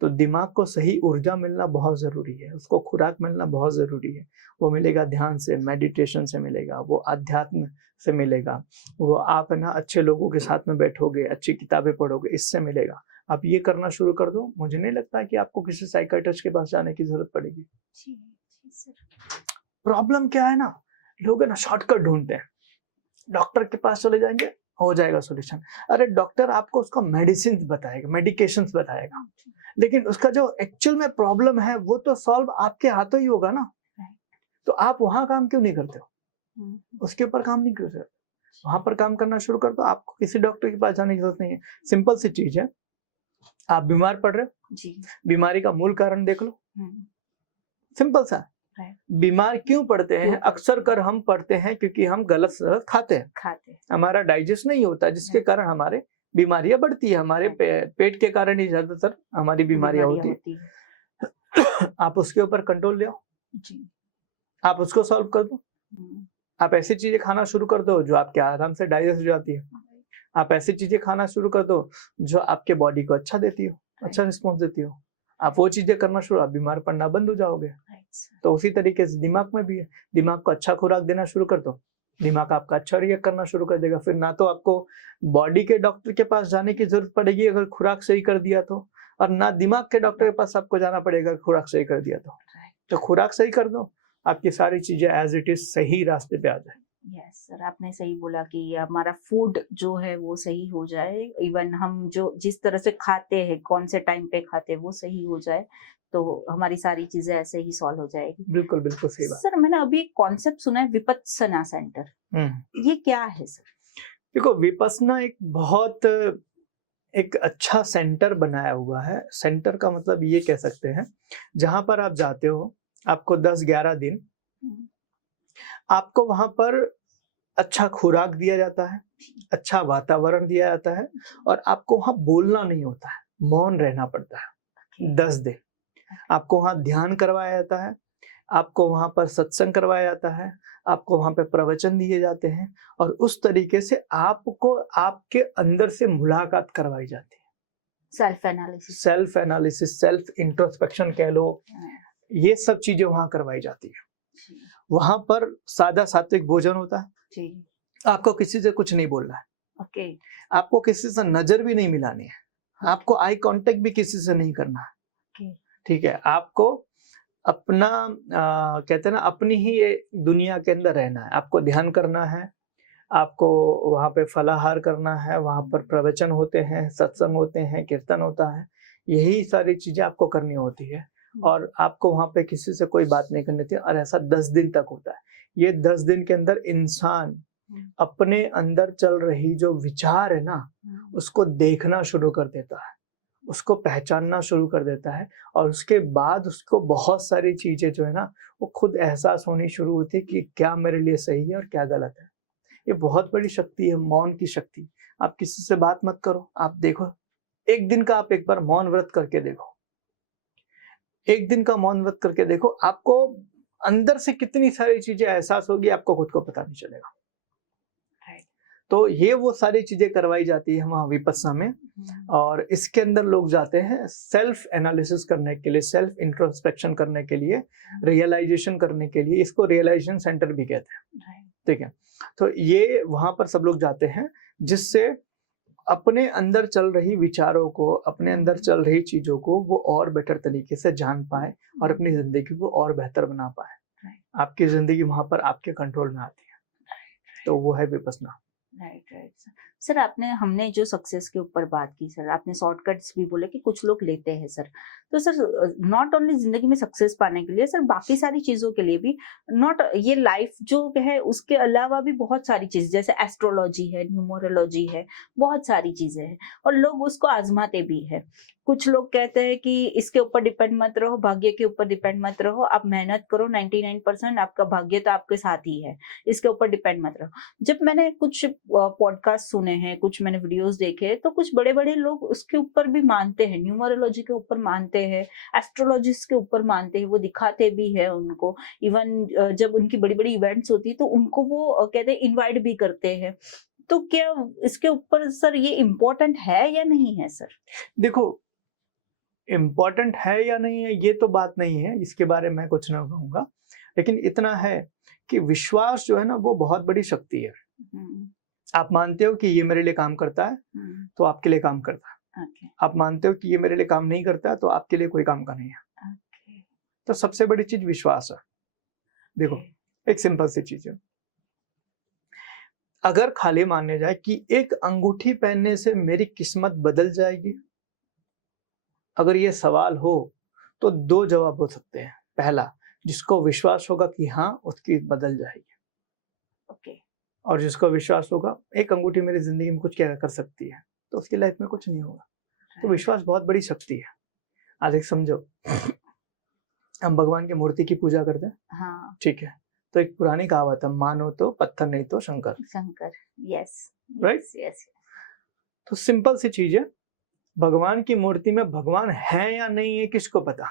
तो दिमाग को सही ऊर्जा मिलना बहुत जरूरी है, उसको खुराक मिलना बहुत जरूरी है। वो मिलेगा ध्यान से, मेडिटेशन से मिलेगा, वो अध्यात्म से मिलेगा, वो आप है ना अच्छे लोगों के साथ में बैठोगे, अच्छी किताबें पढ़ोगे, इससे मिलेगा। आप ये करना शुरू कर दो, मुझे नहीं लगता कि आपको किसी साइकियाट्रिस्ट के पास जाने की जरूरत पड़ेगी। प्रॉब्लम क्या है ना, लोग है ना शॉर्टकट ढूंढते हैं, डॉक्टर के पास चले जाएंगे, हो जाएगा सॉल्यूशन। अरे डॉक्टर आपको उसका मेडिसिन बताएगा, मेडिकेशंस बताएगा, लेकिन उसका जो एक्चुअल में प्रॉब्लम है वो तो सॉल्व आपके हाथों ही होगा ना। तो आप वहां काम क्यों नहीं करते हो, उसके ऊपर काम नहीं करते। वहां पर काम करना शुरू कर दो, आपको किसी डॉक्टर के पास जाने की जरूरत नहीं है। सिंपल सी चीज है, आप बीमार पड़ रहे हो, जी। बीमारी का मूल कारण देख लो, हम्म, सिंपल सा। Right. बीमार क्यों पड़ते क्यों हैं? पड़ते अक्सर कर हम पड़ते हैं क्योंकि हम गलत खाते हैं, खाते हमारा डाइजेस्ट नहीं होता, जिसके कारण हमारे बीमारियां बढ़ती है, हमारे पेट के कारण ही ज्यादातर हमारी बीमारियां होती होती है। है। आप उसके ऊपर कंट्रोल ले आओ, जी। आप उसको सॉल्व कर दो। हम्म, आप ऐसी चीजें खाना शुरू कर दो जो आपके आराम से डाइजेस्ट हो जाती है। आप ऐसी चीजें खाना शुरू कर दो जो आपके बॉडी को अच्छा देती हो, अच्छा रिस्पॉन्स देती हो। आप वो चीजें करना शुरू, आप बीमार पड़ना बंद हो जाओगे। तो उसी तरीके से दिमाग में भी है, दिमाग को अच्छा खुराक देना शुरू कर दो, दिमाग आपका अच्छा रिएक्ट करना शुरू कर देगा। फिर ना तो आपको बॉडी के डॉक्टर के पास जाने की जरूरत पड़ेगी अगर खुराक सही कर दिया तो, और ना दिमाग के डॉक्टर के पास आपको जाना पड़ेगा खुराक सही कर दिया तो खुराक सही कर दो, आपकी सारी चीजें एज इट इज सही रास्ते पे आ जाए। यस सर, आपने सही बोला कि हमारा फूड जो है वो सही हो जाए, इवन हम जो जिस तरह से खाते हैं, कौन से टाइम पे खाते हैं, वो सही हो जाए, तो हमारी सारी चीजें ऐसे ही सॉल्व हो जाएगी। बिल्कुल बिल्कुल सही बात। सर, मैंने अभी एक कॉन्सेप्ट सुना है, विपस्सना सेंटर, ये क्या है सर? देखो, विपस्सना एक बहुत एक अच्छा सेंटर बनाया हुआ है। सेंटर का मतलब ये कह सकते हैं, जहां पर आप जाते हो, आपको 10-11 दिन आपको वहां पर अच्छा खुराक दिया जाता है, अच्छा वातावरण दिया जाता है, और आपको वहां बोलना नहीं होता है, मौन रहना पड़ता है 10 दिन। आपको वहां ध्यान करवाया जाता है, आपको वहां पर सत्संग करवाया जाता है, आपको वहां पे प्रवचन दिए जाते हैं, और उस तरीके से आपको आपके अंदर से मुलाकात करवाई जाती है। सेल्फ एनालिसिस, सेल्फ इंट्रोस्पेक्शन कह लो, ये सब चीजें वहां करवाई जाती है। वहां पर सादा सात्विक भोजन होता है जी। आपको किसी से कुछ नहीं बोलना है, ओके। आपको किसी से नजर भी नहीं मिलानी है, आपको आई कांटेक्ट भी किसी से नहीं करना है। ठीक है, आपको अपना कहते हैं ना, अपनी ही दुनिया के अंदर रहना है। आपको ध्यान करना है, आपको वहां पे फलाहार करना है, वहां पर प्रवचन होते हैं, सत्संग होते हैं, कीर्तन होता है, यही सारी चीजें आपको करनी होती है, और आपको वहां पे किसी से कोई बात नहीं करनी थी। और ऐसा 10 दिन तक होता है। ये 10 दिन के अंदर इंसान अपने अंदर चल रही जो विचार है ना, उसको देखना शुरू कर देता है, उसको पहचानना शुरू कर देता है, और उसके बाद उसको बहुत सारी चीजें जो है ना, वो खुद एहसास होनी शुरू होती है कि क्या मेरे लिए सही है और क्या गलत है। ये बहुत बड़ी शक्ति है, मौन की शक्ति। आप किसी से बात मत करो, आप देखो, एक दिन का आप एक बार मौन व्रत करके देखो, एक दिन का मौन व्रत करके देखो, आपको अंदर से कितनी सारी चीजें एहसास होगी, आपको खुद को पता नहीं चलेगा। तो ये वो सारी चीजें करवाई जाती है वहां विपस्सना में, और इसके अंदर लोग जाते हैं सेल्फ एनालिसिस करने के लिए, सेल्फ इंट्रोस्पेक्शन करने के लिए, रियलाइजेशन करने के लिए। इसको रियलाइजेशन सेंटर भी कहते हैं। ठीक है, तो ये वहां पर सब लोग जाते हैं, जिससे अपने अंदर चल रही विचारों को, अपने अंदर चल रही चीजों को वो और बेटर तरीके से जान पाए, और अपनी जिंदगी को और बेहतर बना पाए। आपकी जिंदगी वहां पर आपके कंट्रोल में आती है, तो वो है विपस्सना। राइट सर, हमने जो सक्सेस के ऊपर बात की सर, आपने शॉर्टकट्स भी बोले कि कुछ लोग लेते हैं सर, तो सर नॉट ओनली जिंदगी में सक्सेस पाने के लिए सर, बाकी सारी चीजों के लिए भी, नॉट ये लाइफ जो है उसके अलावा भी बहुत सारी चीज, जैसे एस्ट्रोलॉजी है, न्यूमरोलॉजी है, बहुत सारी चीजें हैं, और लोग उसको आजमाते भी है। कुछ लोग कहते हैं कि इसके ऊपर डिपेंड मत रहो, भाग्य के ऊपर डिपेंड मत रहो, आप मेहनत करो, 99% आपका भाग्य तो आपके साथ ही है, इसके ऊपर डिपेंड मत रहो। जब मैंने कुछ पॉडकास्ट सुने हैं, कुछ मैंने वीडियोस देखे, तो कुछ बड़े बड़े लोग उसके ऊपर भी मानते हैं, न्यूमरोलॉजी के ऊपर मानते हैं, एस्ट्रोलॉजिस्ट के ऊपर मानते हैं, वो दिखाते भी है उनको। इवन जब उनकी बड़ी बड़ी इवेंट्स होती है तो उनको वो कहते हैं, इनवाइट भी करते हैं। तो क्या इसके ऊपर सर ये इम्पोर्टेंट है या नहीं है सर? देखो, इम्पोर्टेंट है या नहीं है ये तो बात नहीं है, इसके बारे में कुछ ना कहूंगा, लेकिन इतना है कि विश्वास जो है ना, वो बहुत बड़ी शक्ति है। आप मानते हो कि ये मेरे लिए काम करता है, तो आपके लिए काम करता है। आप मानते हो कि ये मेरे लिए काम नहीं करता है, तो आपके लिए कोई काम का नहीं है। तो सबसे बड़ी चीज विश्वास है। देखो, एक सिंपल सी चीज है, अगर खाली मानने जाए कि एक अंगूठी पहनने से मेरी किस्मत बदल जाएगी, अगर ये सवाल हो, तो 2 जवाब हो सकते हैं। पहला, जिसको विश्वास होगा कि हाँ, उसकी बदल जाएगी। ओके। और जिसको विश्वास होगा एक अंगूठी मेरी जिंदगी में कुछ क्या कर सकती है, तो उसकी लाइफ में कुछ नहीं होगा। तो विश्वास बहुत बड़ी शक्ति है। आज एक समझो, हम भगवान की मूर्ति की पूजा करते हैं, हाँ ठीक है, तो एक पुरानी कहावत है, मानो तो पत्थर नहीं तो Shankar, Shankar, yes Right? Yes. तो सिंपल सी चीज है, भगवान की मूर्ति में भगवान है या नहीं है किसको पता,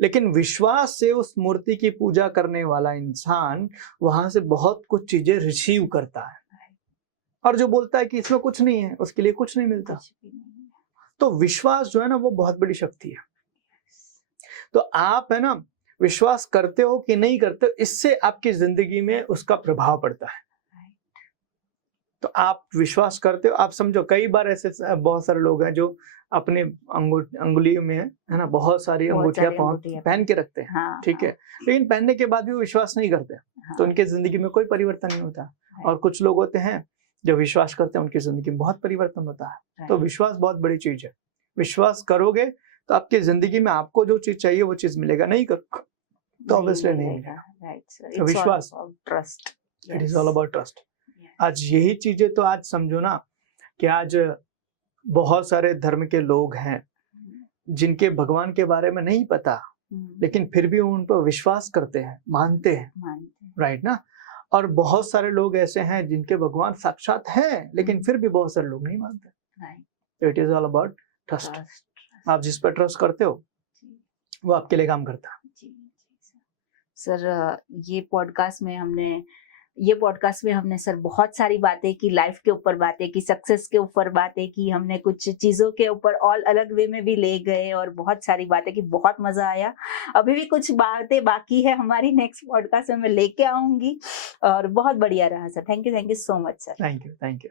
लेकिन विश्वास से उस मूर्ति की पूजा करने वाला इंसान वहां से बहुत कुछ चीजें रिसीव करता है, और जो बोलता है कि इसमें कुछ नहीं है उसके लिए कुछ नहीं मिलता। तो विश्वास जो है ना वो बहुत बड़ी शक्ति है। तो आप है ना विश्वास करते हो कि नहीं करते हो, इससे आपकी जिंदगी में उसका प्रभाव पड़ता है। तो आप विश्वास करते हो, आप समझो कई बार ऐसे बहुत सारे लोग हैं जो अपने अंगुलियों में है ना बहुत सारी अंगूठियां पहन के रखते हैं, हाँ, ठीक है, लेकिन पहनने के बाद भी वो विश्वास नहीं करते, हाँ, तो उनके जिंदगी में कोई परिवर्तन नहीं होता। और कुछ लोग होते हैं जो विश्वास करते हैं, उनकी जिंदगी में बहुत परिवर्तन होता है। तो विश्वास बहुत बड़ी चीज है। विश्वास करोगे तो आपकी जिंदगी में आपको जो चीज चाहिए वो चीज मिलेगा, नहीं करो तो ऑब्वियसली नहीं मिलेगा। तो विश्वास, trust, it is all about trust. आज यही चीजें तो आज समझो ना कि आज बहुत सारे धर्म के लोग हैं जिनके भगवान के बारे में नहीं पता, लेकिन फिर भी उन पर विश्वास करते हैं, मानते हैं, राइट ना। और बहुत सारे लोग ऐसे हैं जिनके भगवान साक्षात हैं, लेकिन फिर भी बहुत सारे लोग नहीं मानते। तो it is all about trust. आप जिस पर ट्रस्ट करते हो वो आपके लिए काम करता है। सर ये पॉडकास्ट में हमने सर बहुत सारी बातें की, लाइफ के ऊपर बातें की, सक्सेस के ऊपर बातें की, हमने कुछ चीजों के ऊपर और अलग वे में भी ले गए और बहुत सारी बातें की, बहुत मजा आया। अभी भी कुछ बातें बाकी है हमारी, नेक्स्ट पॉडकास्ट में मैं लेके आऊंगी और बहुत बढ़िया रहा sir. Thank you so much sir. Thank you.